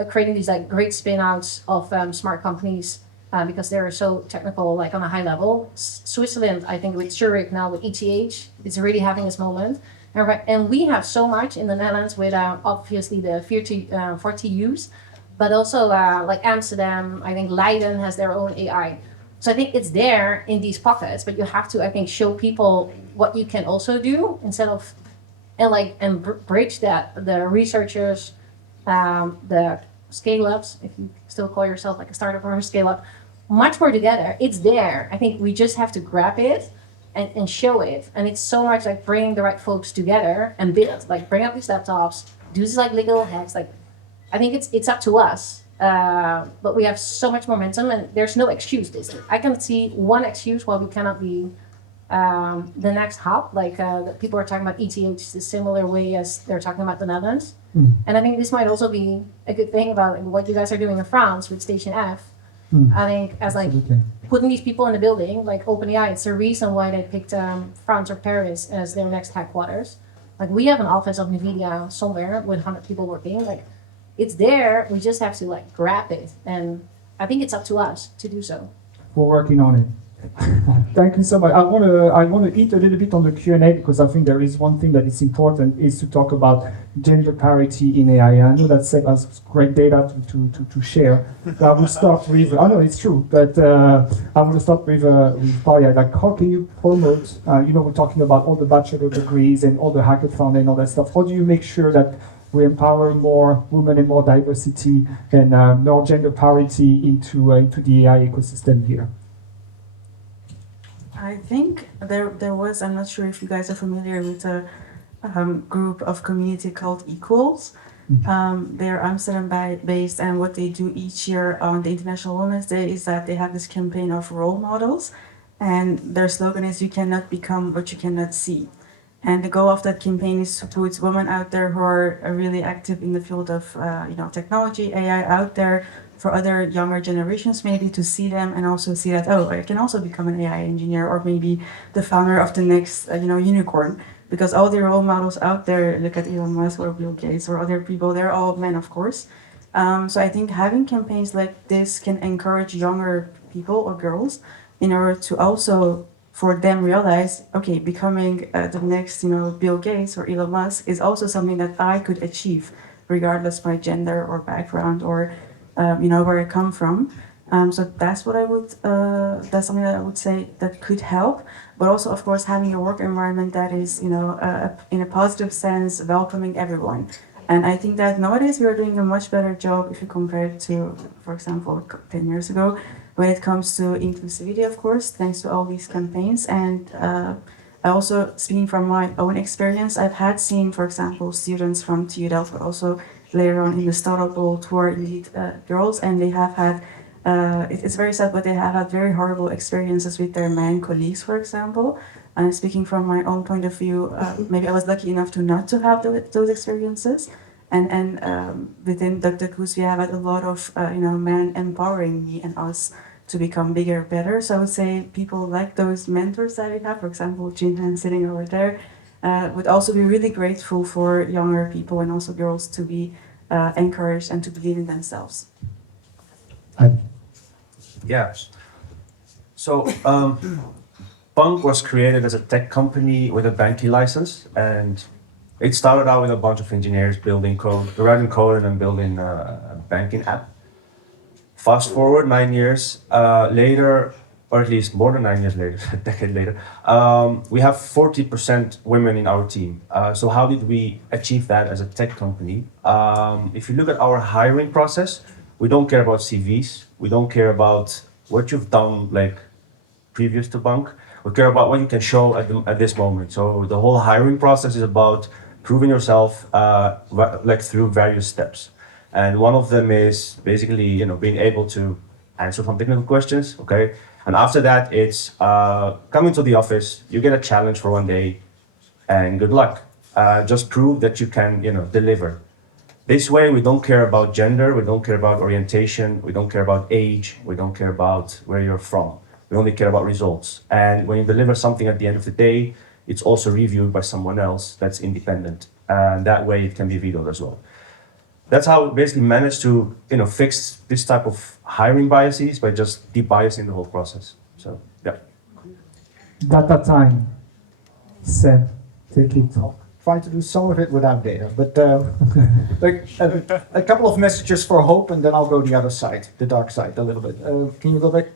creating these like great spin-outs of smart companies because they're so technical, like on a high level. Switzerland, I think with Zurich now with ETH, is really having this moment. And we have so much in the Netherlands with obviously the 40U's, but also like Amsterdam, I think Leiden has their own AI. So I think it's there in these pockets, but you have to, I think, show people what you can also do instead of, and bridge that, the researchers, the scale-ups, if you still call yourself like a startup or a scale-up, much more together. It's there. I think we just have to grab it and show it. And it's so much like bringing the right folks together and build, like bring up these laptops, do this like little hacks. Like, I think it's up to us. But we have so much momentum and there's no excuse. I can see one excuse why we cannot be the next hub. Like people are talking about ETH the similar way as they're talking about the Netherlands. And I think this might also be a good thing about what you guys are doing in France with Station F. I think as like putting these people in the building, like OpenAI, it's the reason why they picked France or Paris as their next headquarters. Like we have an office of NVIDIA somewhere with 100 people working. Like it's there, we just have to like grab it. And I think it's up to us to do so. We're working on it. Thank you so much. I want to eat a little bit on the Q&A because I think there is one thing that is important is to talk about gender parity in AI. I know that Seb has great data to share. But I will start with, I know it's true, but I want to start with Paria. Like, how can you promote, we're talking about all the bachelor degrees and all the hackathon and all that stuff. How do you make sure that we empower more women and more diversity and more gender parity into the AI ecosystem here? I think there was, I'm not sure if you guys are familiar with a group of community called Equals. They're Amsterdam based, and what they do each year on the International Women's Day is that they have this campaign of role models, and their slogan is "You cannot become what you cannot see." And the goal of that campaign is to put women out there who are really active in the field of technology, AI out there, for other younger generations maybe to see them and also see that, oh, I can also become an AI engineer or maybe the founder of the next unicorn, because all the role models out there, look at Elon Musk or Bill Gates or other people, they're all men, of course. So I think having campaigns like this can encourage younger people or girls in order to also for them realize, okay, becoming the next Bill Gates or Elon Musk is also something that I could achieve regardless my gender or background or where I come from. So that's what I would, that's something that I would say that could help. But also, of course, having a work environment that is, in a positive sense, welcoming everyone. And I think that nowadays we are doing a much better job if you compare it to, for example, 10 years ago, when it comes to inclusivity, of course, thanks to all these campaigns. And I also, speaking from my own experience, I've had seen, for example, students from TU Delft, but also later on in the startup world who are indeed girls, and they have had, it's very sad, but they have had very horrible experiences with their man colleagues, for example. And speaking from my own point of view, maybe I was lucky enough to not to have those experiences. And within Dr. Koos, we have had a lot of men empowering me and us to become bigger, better. So I would say people like those mentors that we have, for example, Jinhan sitting over there, would also be really grateful for younger people and also girls to be encouraged and to believe in themselves. Yes. So Punk was created as a tech company with a banking license, and it started out with a bunch of engineers building code, writing code and then building a banking app. Fast forward 9 years later, or at least more than 9 years later, a decade later, we have 40% women in our team. So how did we achieve that as a tech company? If you look at our hiring process, we don't care about CVs. We don't care about what you've done like previous to Bank. We care about what you can show at this moment. So the whole hiring process is about proving yourself like through various steps. And one of them is basically, being able to answer some technical questions, okay? And after that, it's coming to the office, you get a challenge for one day, and good luck. Just prove that you can, deliver. This way, we don't care about gender, we don't care about orientation, we don't care about age, we don't care about where you're from. We only care about results. And when you deliver something at the end of the day, it's also reviewed by someone else that's independent. And that way, it can be vetoed as well. That's how we basically managed to, fix this type of hiring biases by just de-biasing the whole process. So, yeah. Data time. Seb, take it. Try to do some of it without data, but a couple of messages for hope, and then I'll go the other side, the dark side, a little bit. Can you go back?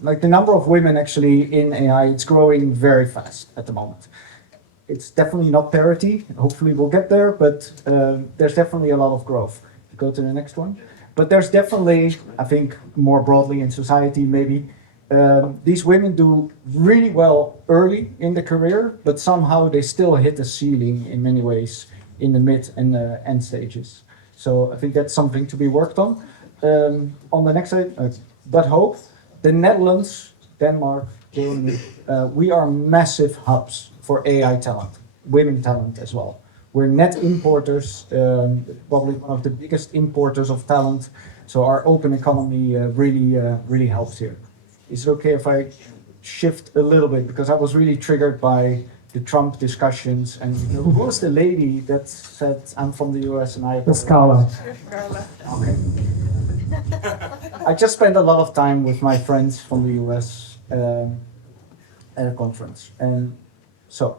Like the number of women actually in AI, it's growing very fast at the moment. It's definitely not parity. Hopefully we'll get there, but there's definitely a lot of growth. Go to the next one. But there's definitely, I think, more broadly in society, maybe, these women do really well early in the career, but somehow they still hit the ceiling in many ways in the mid and end stages. So I think that's something to be worked on. On the next slide, but hope, the Netherlands, Denmark, Germany, we are massive hubs for AI talent, women talent as well. We're net importers, probably one of the biggest importers of talent. So our open economy really helps here. Is it okay if I shift a little bit? Because I was really triggered by the Trump discussions. And who was the lady that said, I'm from the US and I... Scala. Okay. I just spent a lot of time with my friends from the US at a conference. And so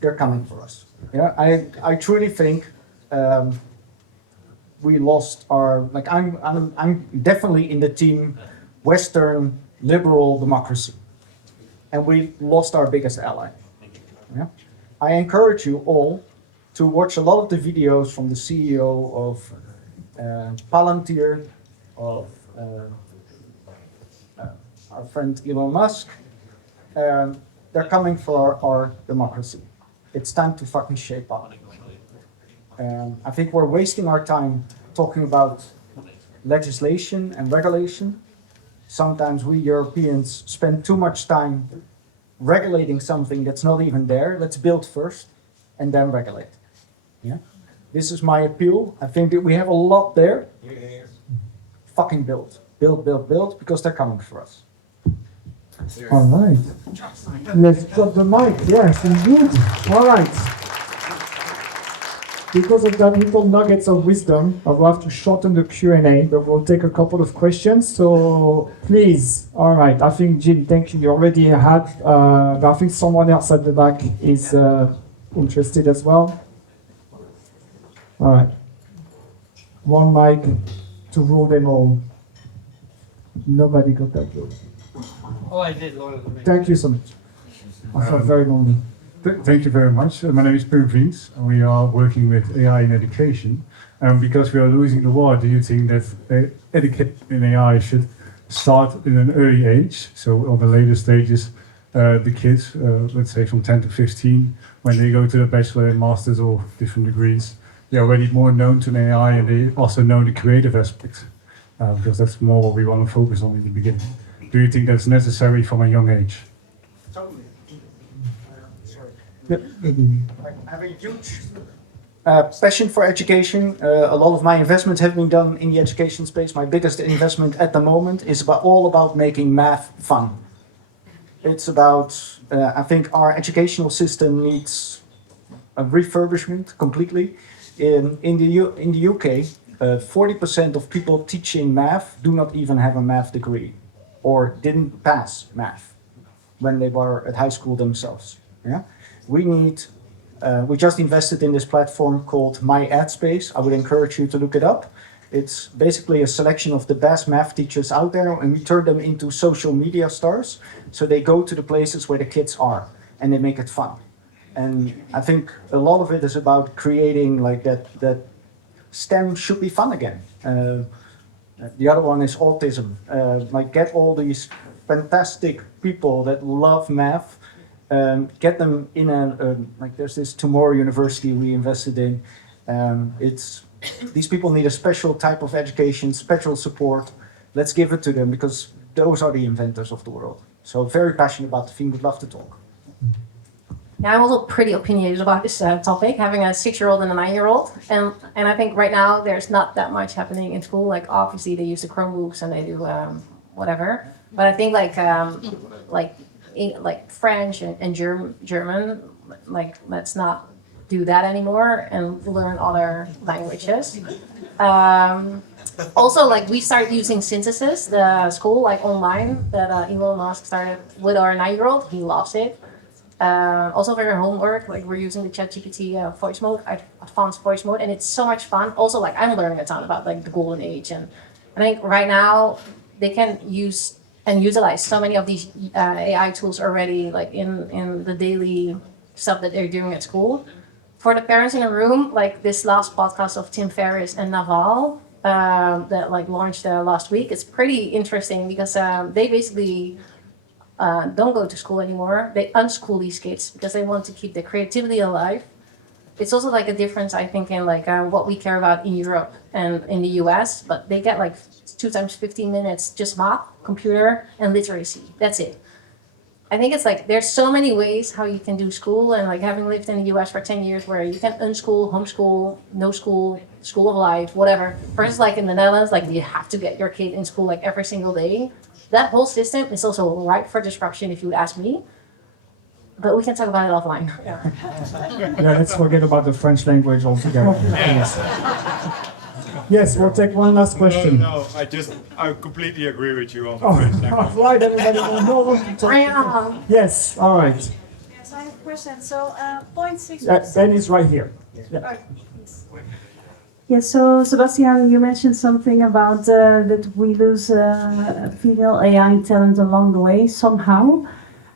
they're coming for us. Yeah, I truly think we lost our, like, I'm definitely in the team Western liberal democracy, and we lost our biggest ally. Yeah? I encourage you all to watch a lot of the videos from the CEO of Palantir, of our friend Elon Musk. They're coming for our democracy. It's time to fucking shape up. I think we're wasting our time talking about legislation and regulation. Sometimes we Europeans spend too much time regulating something that's not even there. Let's build first and then regulate. Yeah? This is my appeal. I think that we have a lot there. Fucking build. Build, because they're coming for us. All right. Let's drop the mic. Yes, indeed. All right. Because of that little nuggets of wisdom, I will have to shorten the Q&A, but we'll take a couple of questions. So please, all right. I think, Jim, thank you. You already had, but I think someone else at the back is interested as well. All right. One mic to rule them all. Nobody got that joke. Oh, I did. Thank you so much. I felt very lonely. Thank you very much. My name is Pim Vriends, and we are working with AI in education. And because we are losing the war, do you think that education in AI should start in an early age? So on the later stages, the kids, let's say from 10 to 15, when they go to the bachelor and masters or different degrees, they're already more known to an AI, and they also know the creative aspect, because that's more what we want to focus on in the beginning. Do you think that's necessary from a young age? Totally. Yep. I have a huge passion for education. A lot of my investments have been done in the education space. My biggest investment at the moment is all about making math fun. It's about, I think our educational system needs a refurbishment completely. In the UK, 40% of people teaching math do not even have a math degree or didn't pass math when they were at high school themselves. Yeah? We just invested in this platform called My Ad Space. I would encourage you to look it up. It's basically a selection of the best math teachers out there, and we turn them into social media stars. So they go to the places where the kids are, and they make it fun. And I think a lot of it is about creating like that STEM should be fun again. The other one is autism. Like get all these fantastic people that love math, get them in like there's this Tomorrow University we invested in. These people need a special type of education, special support. Let's give it to them because those are the inventors of the world. So very passionate about the theme, would love to talk. Yeah, I'm also pretty opinionated about this topic, having a 6-year-old and a 9-year-old. And I think right now there's not that much happening in school. Like obviously they use the Chromebooks and they do whatever. But I think like French and German, like let's not do that anymore and learn other languages. Also, like we started using Synthesis, the school like online that Elon Musk started with our 9-year-old. He loves it. Also for your homework, like we're using the ChatGPT voice mode, advanced voice mode, and it's so much fun. Also, like I'm learning a ton about like the golden age, and I think right now they can use and utilize so many of these AI tools already, like in the daily stuff that they're doing at school. For the parents in the room, like this last podcast of Tim Ferriss and Naval that like launched last week, it's pretty interesting because they basically don't go to school anymore. They unschool these kids because they want to keep their creativity alive. It's also like a difference, I think, in like what we care about in Europe and in the US, but they get like 2 times 15 minutes, just math, computer, and literacy. That's it. I think it's like, there's so many ways how you can do school, and like having lived in the US for 10 years where you can unschool, homeschool, no school, school of life, whatever. Versus like in the Netherlands, like you have to get your kid in school like every single day. That whole system is also ripe for disruption, if you would ask me. But we can talk about it offline. Yeah, let's forget about the French language altogether. Yes. Yes, we'll take one last question. No, I completely agree with you on the Oh, French Tech. right, everybody will know. Yes, all right. Yes, I have a question. So, 0.6%. Ben is right here. Yeah. Yeah, so Sebastian, you mentioned something about that we lose female AI talent along the way somehow.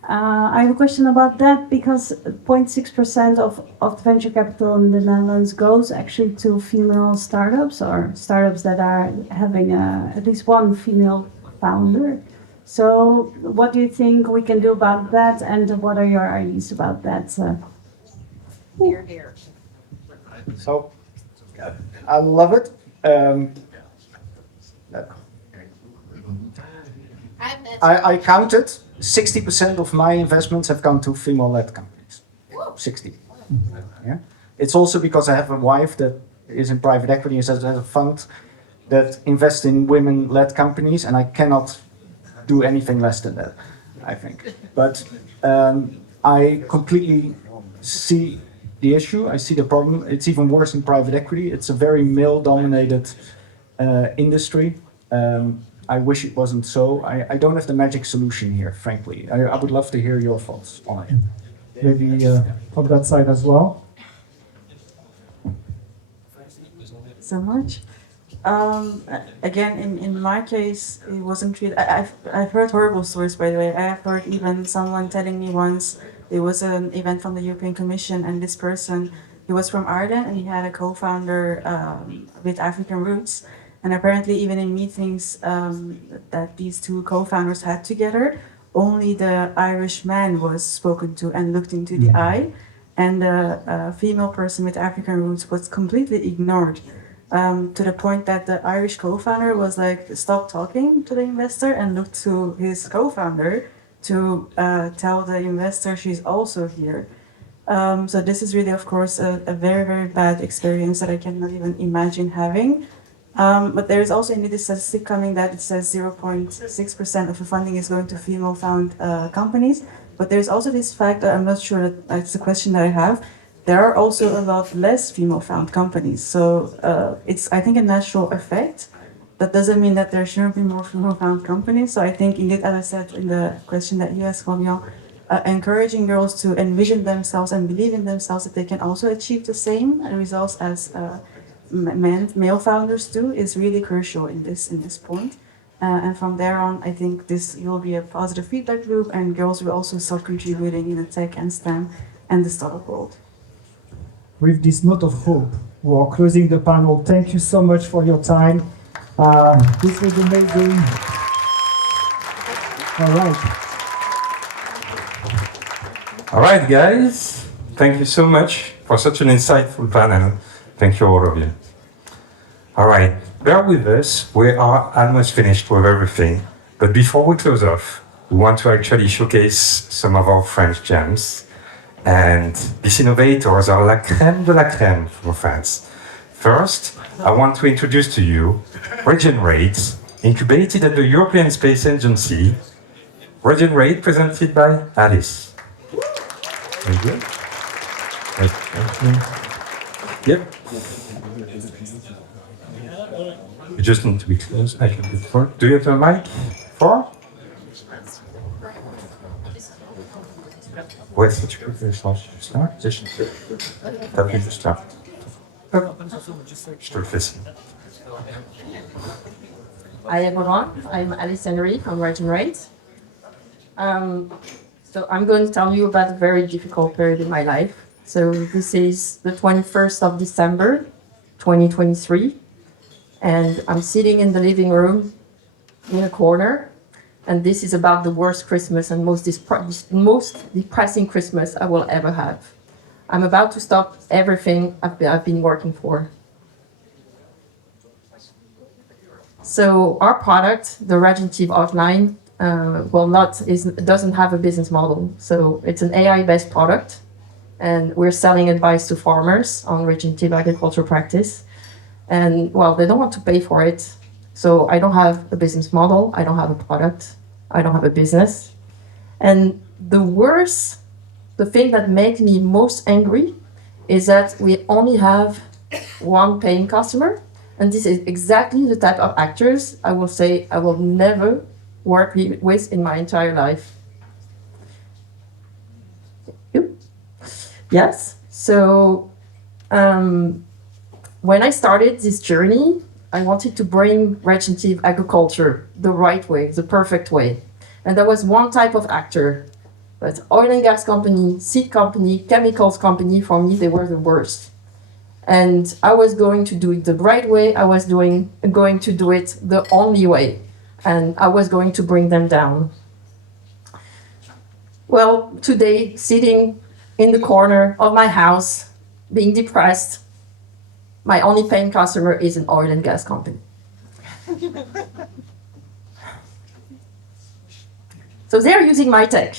I have a question about that because 0.6% of the venture capital in the Netherlands goes actually to female startups or startups that are having at least one female founder. So what do you think we can do about that, and what are your ideas about that? Here. So, I love it. I counted 60% of my investments have gone to female-led companies. 60. Yeah. It's also because I have a wife that is in private equity and has a fund that invests in women-led companies, and I cannot do anything less than that, I think. But I completely see the issue. I see the problem. It's even worse in private equity. It's a very male-dominated industry. I wish it wasn't so. I don't have the magic solution here, frankly. I would love to hear your thoughts on it. Maybe from that side as well. So much. Again, in my case, it wasn't really. I've heard horrible stories, by the way. I have heard even someone telling me once there was an event from the European Commission, and this person, he was from Ireland, and he had a co-founder with African roots. And apparently, even in meetings that these two co-founders had together, only the Irish man was spoken to and looked into the eye, and the female person with African roots was completely ignored. To the point that the Irish co-founder was like, stop talking to the investor and look to his co-founder to tell the investor she's also here. So this is really, of course, a very, very bad experience that I cannot even imagine having. But there is also indeed a statistic coming that it says 0.6% of the funding is going to female-founded companies. But there's also this fact that I'm not sure that that's the question that I have. There are also a lot less female-founded companies. So it's, I think, a natural effect. That doesn't mean that there shouldn't be more female-founded companies. So I think, indeed, as I said in the question that you asked, Fabian, encouraging girls to envision themselves and believe in themselves that they can also achieve the same results as male founders do is really crucial in this point. And from there on, I think this will be a positive feedback loop, and girls will also start contributing in the tech and STEM and the startup world. With this note of hope, we are closing the panel. Thank you so much for your time. This was amazing. All right. All right, guys. Thank you so much for such an insightful panel. Thank you, all of you. All right, bear with us. We are almost finished with everything. But before we close off, we want to actually showcase some of our French gems. And these innovators are la crème de la crème for France. First, I want to introduce to you Regenerate, incubated at the European Space Agency. Regenerate, presented by Alice. Very good. Yep. You just need to be close. I can do it for. Do you have a mic for? Où est-ce que tu peux faire ça juste là? T'appuies juste là. Hop. Je te le fais sinon. Hi everyone, I'm Alice Henry from Regenerate. So I'm going to tell you about a very difficult period in my life. So this is the 21st of December, 2023. And I'm sitting in the living room in a corner. And this is about the worst Christmas and most depressing Christmas I will ever have. I'm about to stop everything I've been working for. So our product, the Regenerative Outline, doesn't have a business model. So it's an AI-based product, and we're selling advice to farmers on regenerative agriculture practice. And well, they don't want to pay for it. So I don't have a business model, I don't have a product, I don't have a business. And the thing that makes me most angry is that we only have one paying customer, And this is exactly the type of actors I will say I will never work with in my entire life. Yes, so when I started this journey, I wanted to bring regenerative agriculture the right way, the perfect way. And there was one type of actor, but oil and gas company, seed company, chemicals company, for me, they were the worst. And I was going to do it the right way. I was going to do it the only way. And I was going to bring them down. Well, today, sitting in the corner of my house, being depressed, my only paying customer is an oil and gas company. So they're using my tech.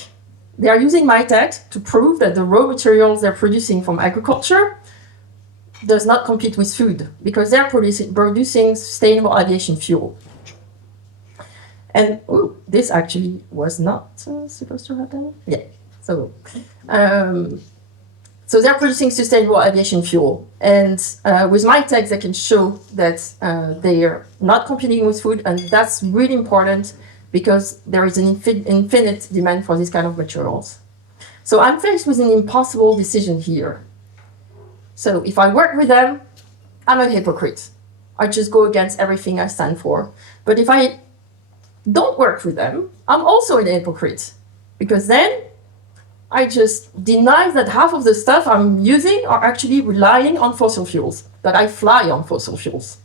They are using my tech to prove that the raw materials they're producing from agriculture does not compete with food, because they're producing sustainable aviation fuel. And this actually was not supposed to happen. Yeah. So they're producing sustainable aviation fuel. And with my tech, they can show that they are not competing with food. And that's really important because there is an infinite demand for this kind of materials. So I'm faced with an impossible decision here. So if I work with them, I'm a hypocrite. I just go against everything I stand for. But if I don't work with them, I'm also a hypocrite. Because then I just deny that half of the stuff I'm using are actually relying on fossil fuels, that I fly on fossil fuels.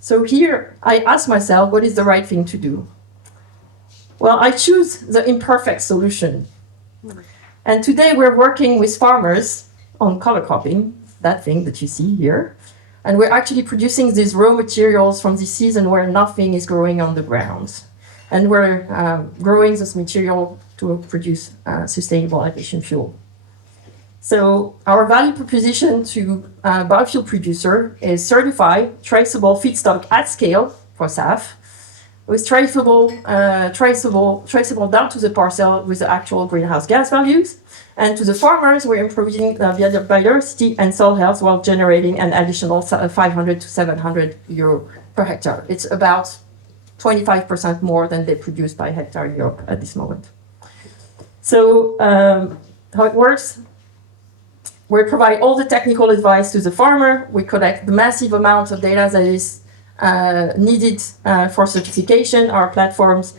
So here I ask myself, what is the right thing to do? Well, I choose the imperfect solution. And today we're working with farmers on color cropping, that thing that you see here. And we're actually producing these raw materials from the season where nothing is growing on the ground. And we're growing this material to produce sustainable aviation fuel. So our value proposition to biofuel producer is certified traceable feedstock at scale for SAF, with traceable down to the parcel with the actual greenhouse gas values. And to the farmers, we're improving biodiversity and soil health while generating an additional 500 to 700 euro per hectare. It's about 25% more than they produce by hectare in Europe at this moment. So how it works, we provide all the technical advice to the farmer. We collect the massive amount of data that is needed for certification. Our platforms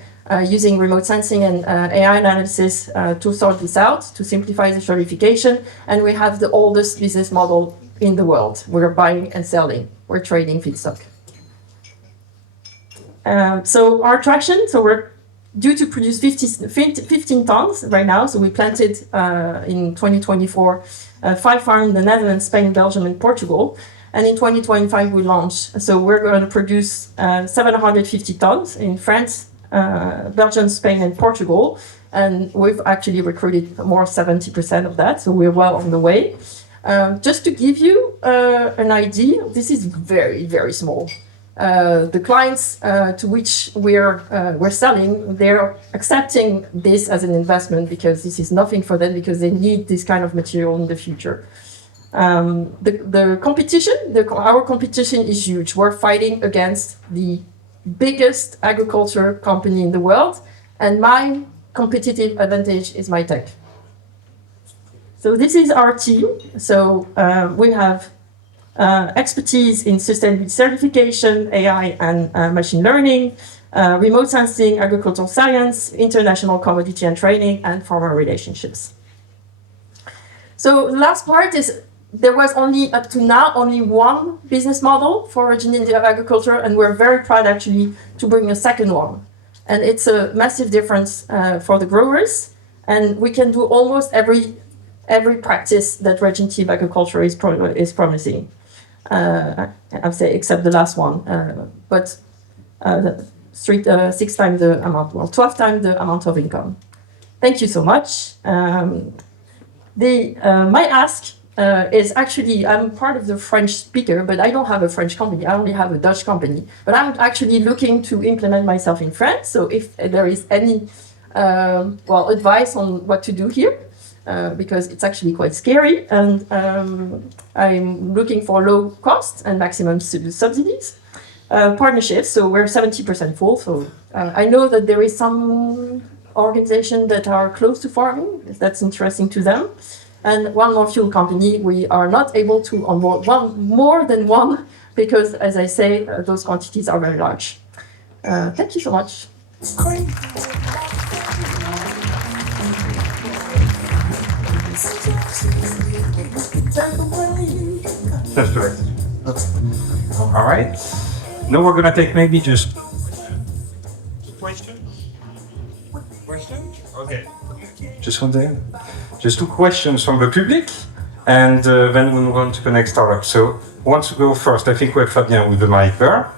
using remote sensing and AI analysis to sort this out, to simplify the certification. And we have the oldest business model in the world. We're buying and selling. We're trading feedstock. So our traction, so we're due to produce 15 tons right now. So we planted in 2024 5 farms in the Netherlands, Spain, Belgium, and Portugal. And in 2025 we launched. So we're going to produce 750 tons in France, Belgium, Spain, and Portugal. And we've actually recruited more 70% of that. So we're well on the way. Just to give you an idea, this is very, very small. The clients to which we're selling, they're accepting this as an investment because this is nothing for them, because they need this kind of material in the future. The competition, our competition is huge. We're fighting against the biggest agriculture company in the world, and my competitive advantage is my tech. So this is our team. So we have expertise in sustainability certification, AI and machine learning, remote sensing, agricultural science, international commodity and trading, and farmer relationships. So the last part is there was only, up to now, only one business model for regenerative agriculture, and we're very proud actually to bring a second one. And it's a massive difference for the growers, and we can do almost every practice that regenerative agriculture is promising. I'd say except the last one, but 6 times the amount, well, 12 times the amount of income. Thank you so much. My ask is actually, I'm part of the French speaker, but I don't have a French company. I only have a Dutch company. But I'm actually looking to implement myself in France. So if there is any advice on what to do here, because it's actually quite scary, and I'm looking for low cost and maximum subsidies. Partnerships, so we're 70% full, so I know that there is some organizations that are close to farming, if that's interesting to them. And one more fuel company, we are not able to onboard more than one, because as I say, those quantities are very large. Thank you so much. That's correct. All right. Now we're gonna take maybe just Question? Okay. just one thing, just 2 questions from the public, and then we move on to the next startup. So, who wants to go first? I think we have Fabien with the mic there.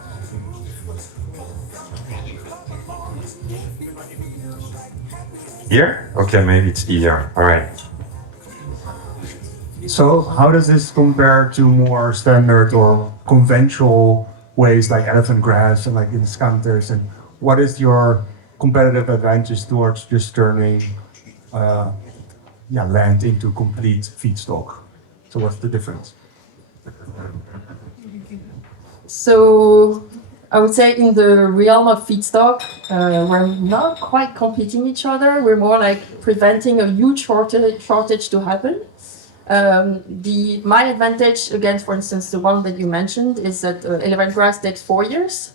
Here? Okay, maybe it's easier. All right. So how does this compare to more standard or conventional ways like elephant grass and like discounters? And what is your competitive advantage towards just turning land into complete feedstock? So what's the difference? So I would say in the realm of feedstock, we're not quite competing each other. We're more like preventing a huge shortage to happen. My advantage against, for instance, the one that you mentioned, is that elephant grass takes 4 years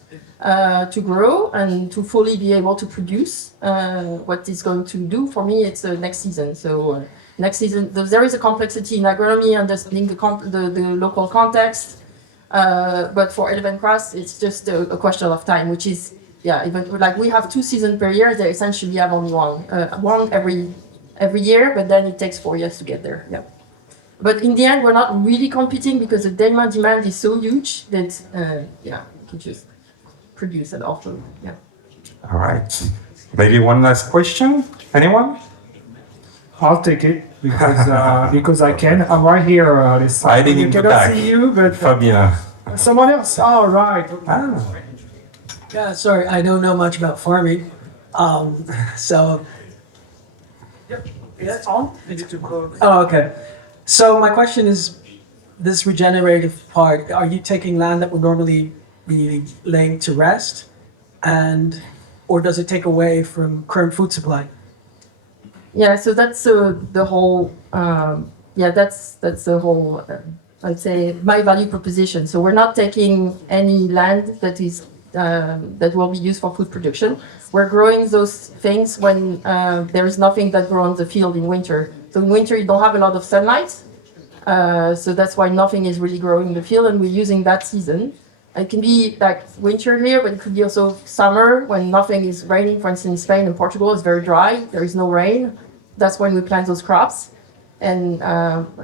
to grow and to fully be able to produce. What it's going to do for me, it's next season. So next season, there is a complexity in agronomy, understanding the local context. But for elephant grass, it's just a question of time, which is, even like we have 2 seasons per year, they essentially have only one every year, but then it takes 4 years to get there. Yeah. But in the end, we're not really competing because the demand is so huge that, we can just produce it often. Yeah. All right. Maybe one last question. Anyone? I'll take it because I can. I'm right here. Hiding in the back. See you, but Fabien. Someone else. All right. Yeah, sorry, I don't know much about farming. So. Yep. That's on. Oh, okay. So my question is, this regenerative part, are you taking land that would normally be laying to rest, or does it take away from current food supply? Yeah, so that's the whole. That's the whole. I'd say my value proposition. So we're not taking any land that will be used for food production. We're growing those things when there is nothing that grows on the field in winter. So in winter you don't have a lot of sunlight, so that's why nothing is really growing in the field, and we're using that season. It can be like winter here, but it could be also summer when nothing is raining. For instance, in Spain and Portugal, it's very dry. There is no rain. That's when we plant those crops, and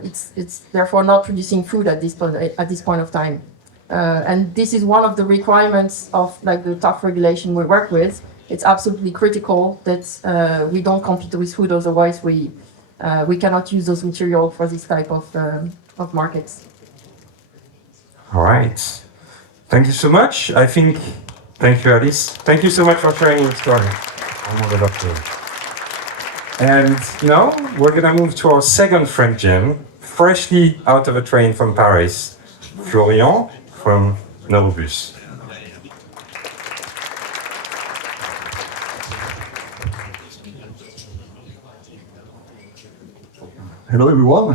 it's therefore not producing food at this point of time. And this is one of the requirements of like the tough regulation we work with. It's absolutely critical that we don't compete with food, otherwise we cannot use those materials for this type of markets. All right. Thank you so much. Thank you, Alice. Thank you so much for sharing your story. I'm on the doctor. And now we're gonna move to our second friend Jim, freshly out of a train from Paris, Florian from Novobus. Hello everyone.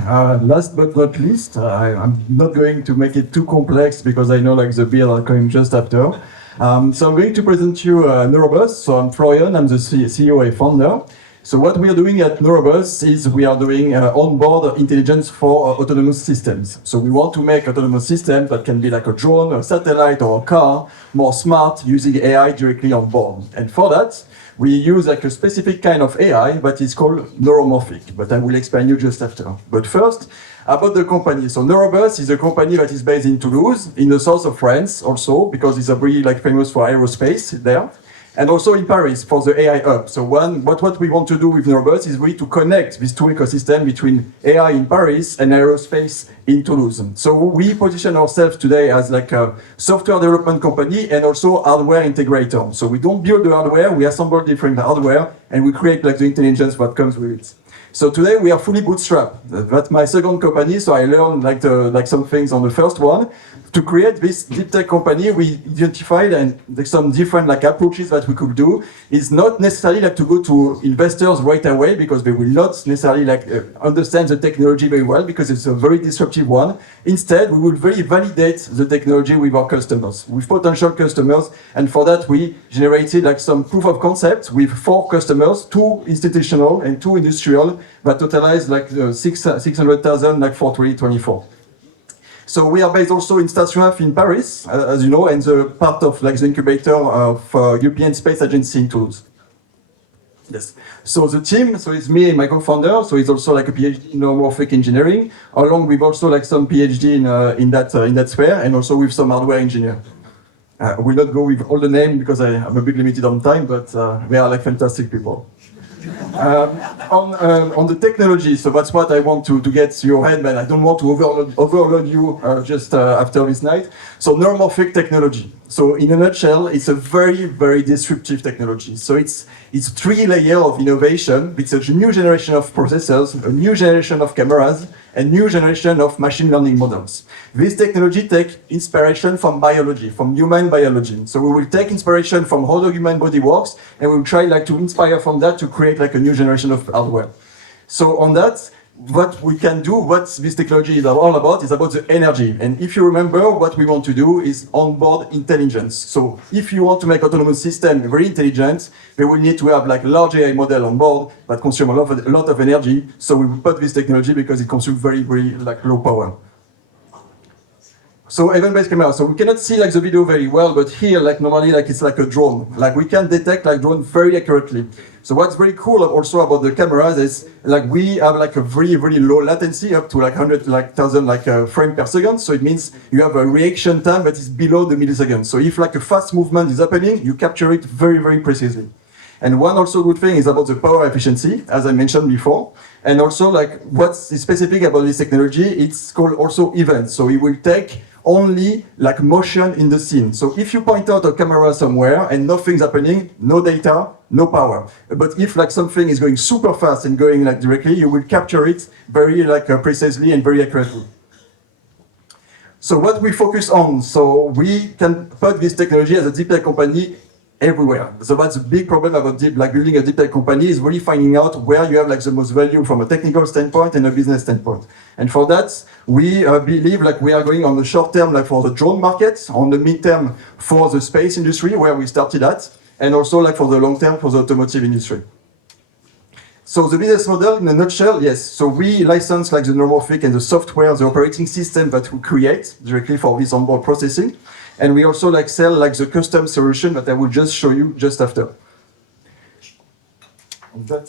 Last but not least, I'm not going to make it too complex because I know like the bill are coming just after. So I'm going to present you Neurobus. So I'm Florian, I'm the CEO and founder. So what we are doing at Neurobus is we are doing onboard intelligence for autonomous systems. So we want to make autonomous systems that can be like a drone, a satellite or a car more smart using AI directly on board. And for that, we use like a specific kind of AI that is called neuromorphic, but I will explain you just after. But first, about the company. So Neurobus is a company that is based in Toulouse, in the south of France also, because it's a really like famous for aerospace there. And also in Paris for the AI hub. So what we want to do with Neurobus is really to connect these two ecosystems between AI in Paris and aerospace in Toulouse. So we position ourselves today as like a software development company and also hardware integrator. So we don't build the hardware, we assemble different hardware and we create like the intelligence that comes with it. So today we are fully bootstrapped. That's my second company, so I learned like some things on the first one. To create this deep tech company, we identified and there's some different like approaches that we could do. It's not necessarily like to go to investors right away because they will not necessarily like understand the technology very well because it's a very disruptive one. Instead, we will very validate the technology with our customers, with potential customers, and for that we generated like some proof of concept with 4 customers, 2 institutional and 2 industrial, that totalized like 600,000 like for 2024. So we are based also in Station F in Paris, as you know, and the part of like the incubator of European Space Agency in Toulouse. Yes. So the team, so it's me and my co-founder. So it's also like a PhD in neuromorphic engineering, along with also like some PhD in that sphere, and also with some hardware engineer. I will not go with all the names because I'm a bit limited on time, but they are like fantastic people. On the technology, so that's what I want to get to your head, but I don't want to overload you just after this night. So neuromorphic technology. So in a nutshell, it's a very, very disruptive technology. So it's 3 layers of innovation. It's a new generation of processors, a new generation of cameras, a new generation of machine learning models. This technology takes inspiration from biology, from human biology. So we will take inspiration from how the human body works, and we will try like to inspire from that to create like a new generation of hardware. So on that, what we can do, what this technology is all about, is about the energy. And if you remember, what we want to do is onboard intelligence. So if you want to make autonomous system very intelligent, we will need to have like a large AI model on board that consume a lot of energy. So we will put this technology because it consumes very, very like low power. So event-based camera. So we cannot see like the video very well, but here like normally like it's like a drone. Like we can detect like drone very accurately. So what's very cool also about the cameras is like we have like a very, very low latency up to like 100,000 frames per second. So it means you have a reaction time that is below the millisecond. So if like a fast movement is happening, you capture it very, very precisely. And one also good thing is about the power efficiency, as I mentioned before. And also like what's specific about this technology, it's called also events. So it will take only like motion in the scene. So if you point out a camera somewhere and nothing's happening, no data, no power. But if like something is going super fast and going like directly, you will capture it very like precisely and very accurately. So what we focus on, so we can put this technology as a deep tech company everywhere. So that's a big problem about building a deep tech company is really finding out where you have like the most value from a technical standpoint and a business standpoint. And for that, we believe like we are going on the short term like for the drone market, on the mid term for the space industry where we started at, and also like for the long term for the automotive industry. So the business model in a nutshell, yes. So we license like the neuromorphic and the software, the operating system that we create directly for this onboard processing. And we also like sell like the custom solution that I will just show you just after.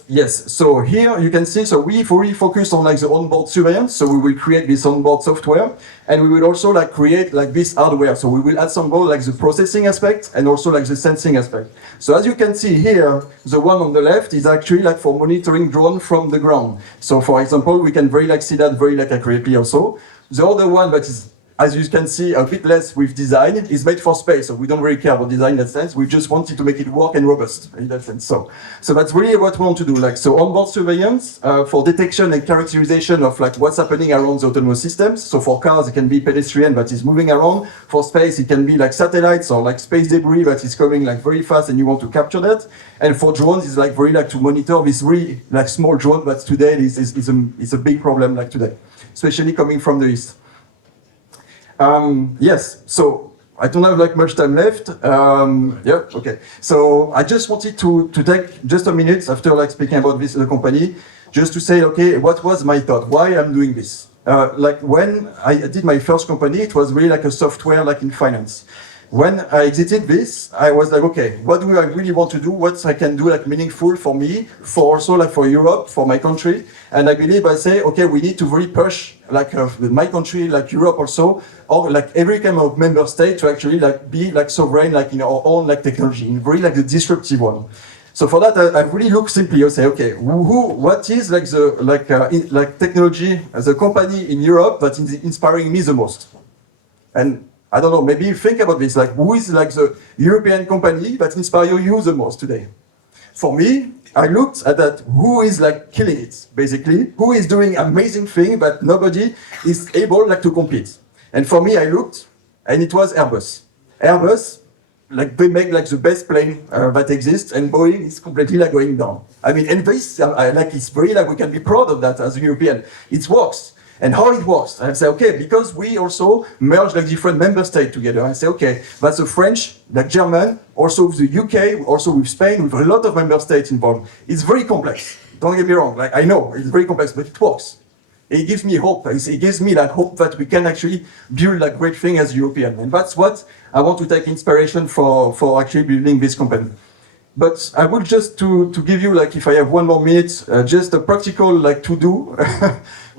Yes, so here you can see, so we fully focus on like the onboard surveillance. So we will create this onboard software, and we will also like create like this hardware. So we will assemble like the processing aspect and also like the sensing aspect. So as you can see here, the one on the left is actually like for monitoring drone from the ground. So for example, we can very like see that very like accurately also. The other one that is, as you can see, a bit less with design, is made for space. So we don't really care about design in that sense. We just wanted to make it work and robust in that sense. So that's really what we want to do. Like, so onboard surveillance for detection and characterization of like what's happening around the autonomous systems. So for cars, it can be pedestrian that is moving around. For space, it can be like satellites or like space debris that is coming like very fast and you want to capture that. And for drones, it's like very like to monitor this really like small drone that today is a big problem like today, especially coming from the east. Yes, so I don't have like much time left. Yeah, okay. So I just wanted to take just a minute after like speaking about this the company, just to say, okay, what was my thought? Why I'm doing this? Like when I did my first company, it was really like a software like in finance. When I exited this, I was like, okay, what do I really want to do? What I can do like meaningful for me, for also like for Europe, for my country. And I believe I say, okay, we need to really push like my country, like Europe also, or like every kind of member state to actually like be like sovereign, like in our own like technology, in really like the disruptive one. So for that, I really look simply. I say, okay, what is like the like technology as a company in Europe that is inspiring me the most? And I don't know, maybe think about this, like who is like the European company that inspires you the most today? for me, I looked at that, who is like killing it, basically, who is doing amazing thing, but nobody is able like to compete. And for me, I looked, and it was Airbus. Airbus, like they make like the best plane that exists, and Boeing is completely like going down. I mean, and this, like it's very like we can be proud of that as a European. It works. And how it works? I say, okay, because we also merge like different member states together. I say, okay, that's the French, like German, also with the UK, also with Spain, with a lot of member states involved. It's very complex. Don't get me wrong. Like I know it's very complex, but it works. It gives me hope. It gives me like hope that we can actually build like great thing as European. And that's what I want to take inspiration for actually building this company. But I would just to give you, like, if I have 1 more minute, just a practical, like, to do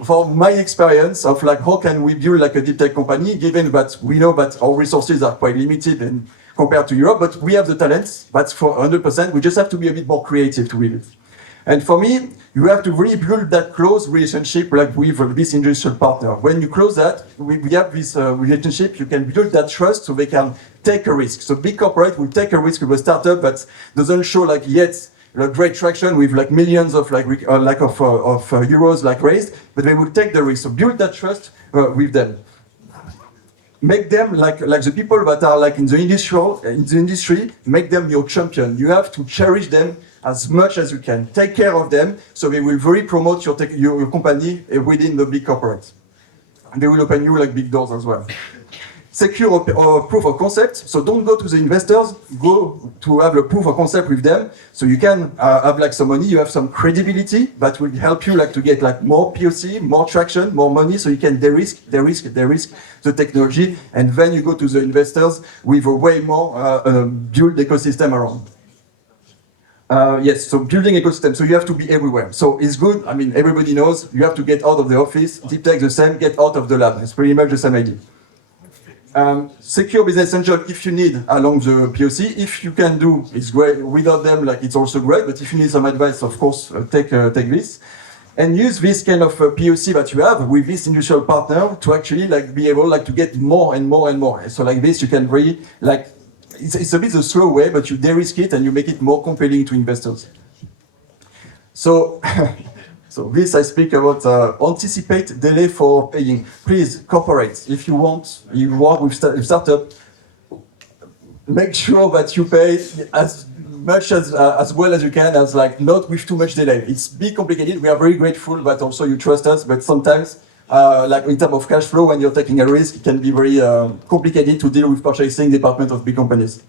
for my experience of, like, how can we build, like, a deep tech company, given that we know that our resources are quite limited and compared to Europe, but we have the talents, that's for 100%, we just have to be a bit more creative to build it. And for me, you have to really build that close relationship like with this industrial partner. When you close that, we have this relationship, you can build that trust so they can take a risk. So big corporate will take a risk with a startup that doesn't show like yet like great traction with like millions of euros like raised, but they will take the risk. So build that trust with them. Make them like the people that are like in the industry, make them your champion. You have to cherish them as much as you can. Take care of them, so they will very promote your company within the big corporate. And they will open you like big doors as well. Secure a proof of concept, so don't go to the investors, go to have a proof of concept with them, so you can have like some money, you have some credibility that will help you like to get like more POC, more traction, more money, so you can de-risk the technology, and then you go to the investors with a way more build ecosystem around. Yes, so building ecosystem, so you have to be everywhere. So it's good, I mean, everybody knows, you have to get out of the office, deep tech the same, get out of the lab. It's pretty much the same idea. Secure business angel if you need along the POC. If you can do, it's great. Without them, like it's also great, but if you need some advice, of course, take this. And use this kind of POC that you have with this industrial partner to actually like be able like to get more and more and more. So like this, you can really like, it's a bit the slow way, but you de-risk it and you make it more compelling to investors. So, so this I speak about anticipate delay for paying. Please, corporate, if you work with startup, make sure that you pay as much as well as you can, as like not with too much delay. It's big complicated. We are very grateful that also you trust us, but sometimes like in terms of cash flow, when you're taking a risk, it can be very complicated to deal with purchasing department of big companies.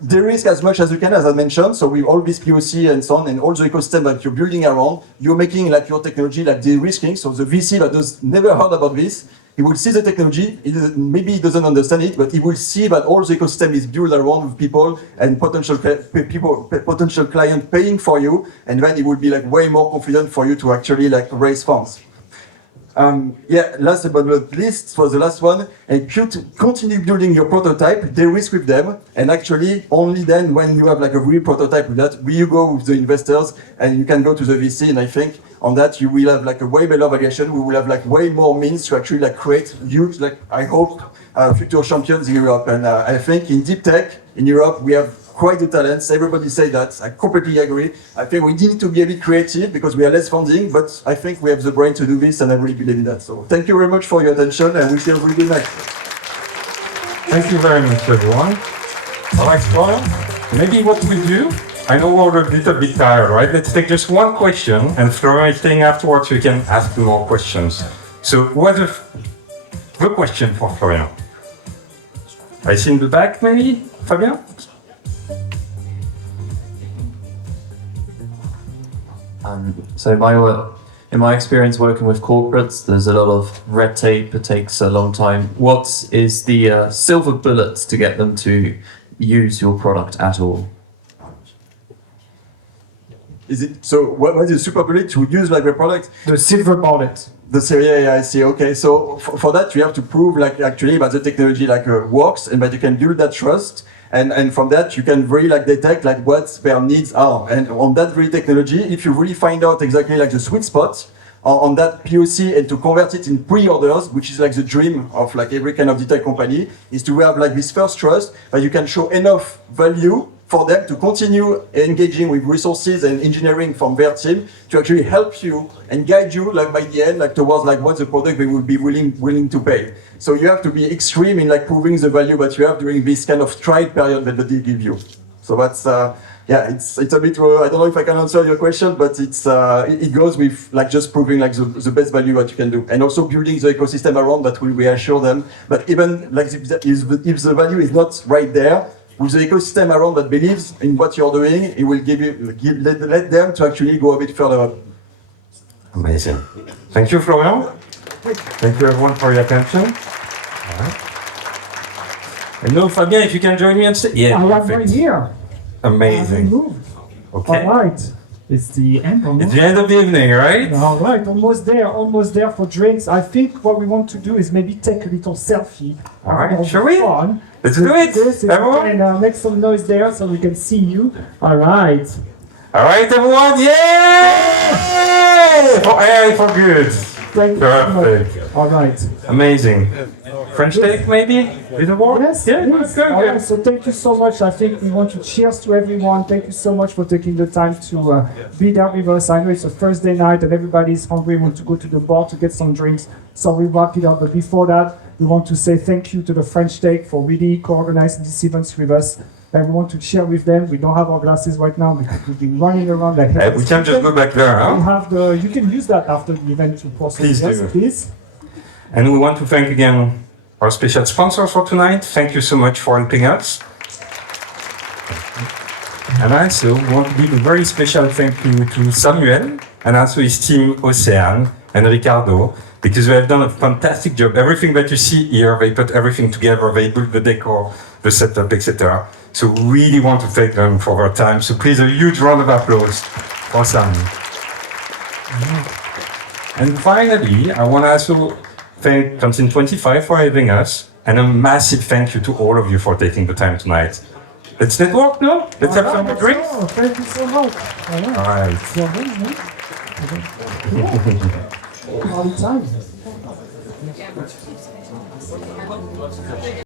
De-risk as much as you can, as I mentioned. So with all this POC and so on, and all the ecosystem that you're building around, you're making like your technology like de-risking. So the VC that has never heard about this, he will see the technology. Maybe he doesn't understand it, but he will see that all the ecosystem is built around with people and potential client paying for you, and then he will be like way more confident for you to actually like raise funds. Yeah, last but not least, for the last one, and continue building your prototype, de-risk with them, and actually only then when you have like a real prototype with that, will you go with the investors and you can go to the VC, and I think on that you will have like a way better valuation, we will have like way more means to actually like create huge, like I hope, future champions in Europe. And I think in deep tech, in Europe, we have quite the talents. Everybody say that. I completely agree. I think we need to be a bit creative because we have less funding, but I think we have the brain to do this, and I really believe in that. So thank you very much for your attention, and we see you a really good night. Thank you very much, everyone. All right, Florian, maybe what we do, I know we're a little bit tired, right? Let's take just one question, and Florian is staying afterwards, so you can ask more questions. So what's the question for Florian? I see in the back, maybe, Fabien? So in my experience working with corporates, there's a lot of red tape. It takes a long time. What is the silver bullet to get them to use your product at all? Is it so? What is the super bullet to use like the product? The silver bullet. Yeah, I see. Okay, so for that you have to prove like actually that the technology like works and that you can build that trust. And from that, you can really like detect like what their needs are. And on that very technology, if you really find out exactly like the sweet spot on that POC and to convert it in pre-orders, which is like the dream of like every kind of detail company, is to have like this first trust that you can show enough value for them to continue engaging with resources and engineering from their team to actually help you and guide you like by the end like towards like what's the product they will be willing to pay. So you have to be extreme in like proving the value that you have during this kind of trial period that they give you. So that's yeah, it's a bit I don't know if I can answer your question, but it goes with like just proving like the best value that you can do, and also building the ecosystem around that will reassure them. But even like if the value is not right there, with the ecosystem around that believes in what you're doing, it will let them to actually go a bit further up. Amazing. Thank you, Florian. Thank you, everyone, for your attention. And no, Fabien, if you can join me on stage. Yeah, I am right here. Amazing. Okay. All right. It's the end. It's the end of the evening, right? All right, almost there for drinks. I think what we want to do is maybe take a little selfie. All right, shall we? Let's do do it, everyone. And make some noise there so we can see you. All right. All right, everyone. Yay! For AI for good. Thank you. Perfect. All right. Amazing. French Tech, maybe? Little more? Yes, yeah, please. good. All right, so thank you so much. I think we want to cheers to everyone. Thank you so much for taking the time to be there with us. I know it's a Thursday night and everybody's hungry, want to go to the bar to get some drinks. So we wrap it up. But before that, we want to say thank you to the French Tech for really co-organizing these events with us. And we want to share with them. We don't have our glasses right now because we've been running around like hell. We can just go back there, huh? We have you can use that after the event to process. Please yes, do. Please. And we want to thank again our special sponsors for tonight. Thank you so much for helping us. And also want to give a very special thank you to Samuel and also his team Océane and Ricardo, because they have done a fantastic job. Everything that you see here, they put everything together, they built the decor, the setup, etc. So really want to thank them for their time. So please, a huge round of applause for Sam. And finally, I want to also thank Canteen 25 for having us, and a massive thank you to all of you for taking the time tonight. Let's network, no? Let's have some drinks. Thank you so much. All right. All the time.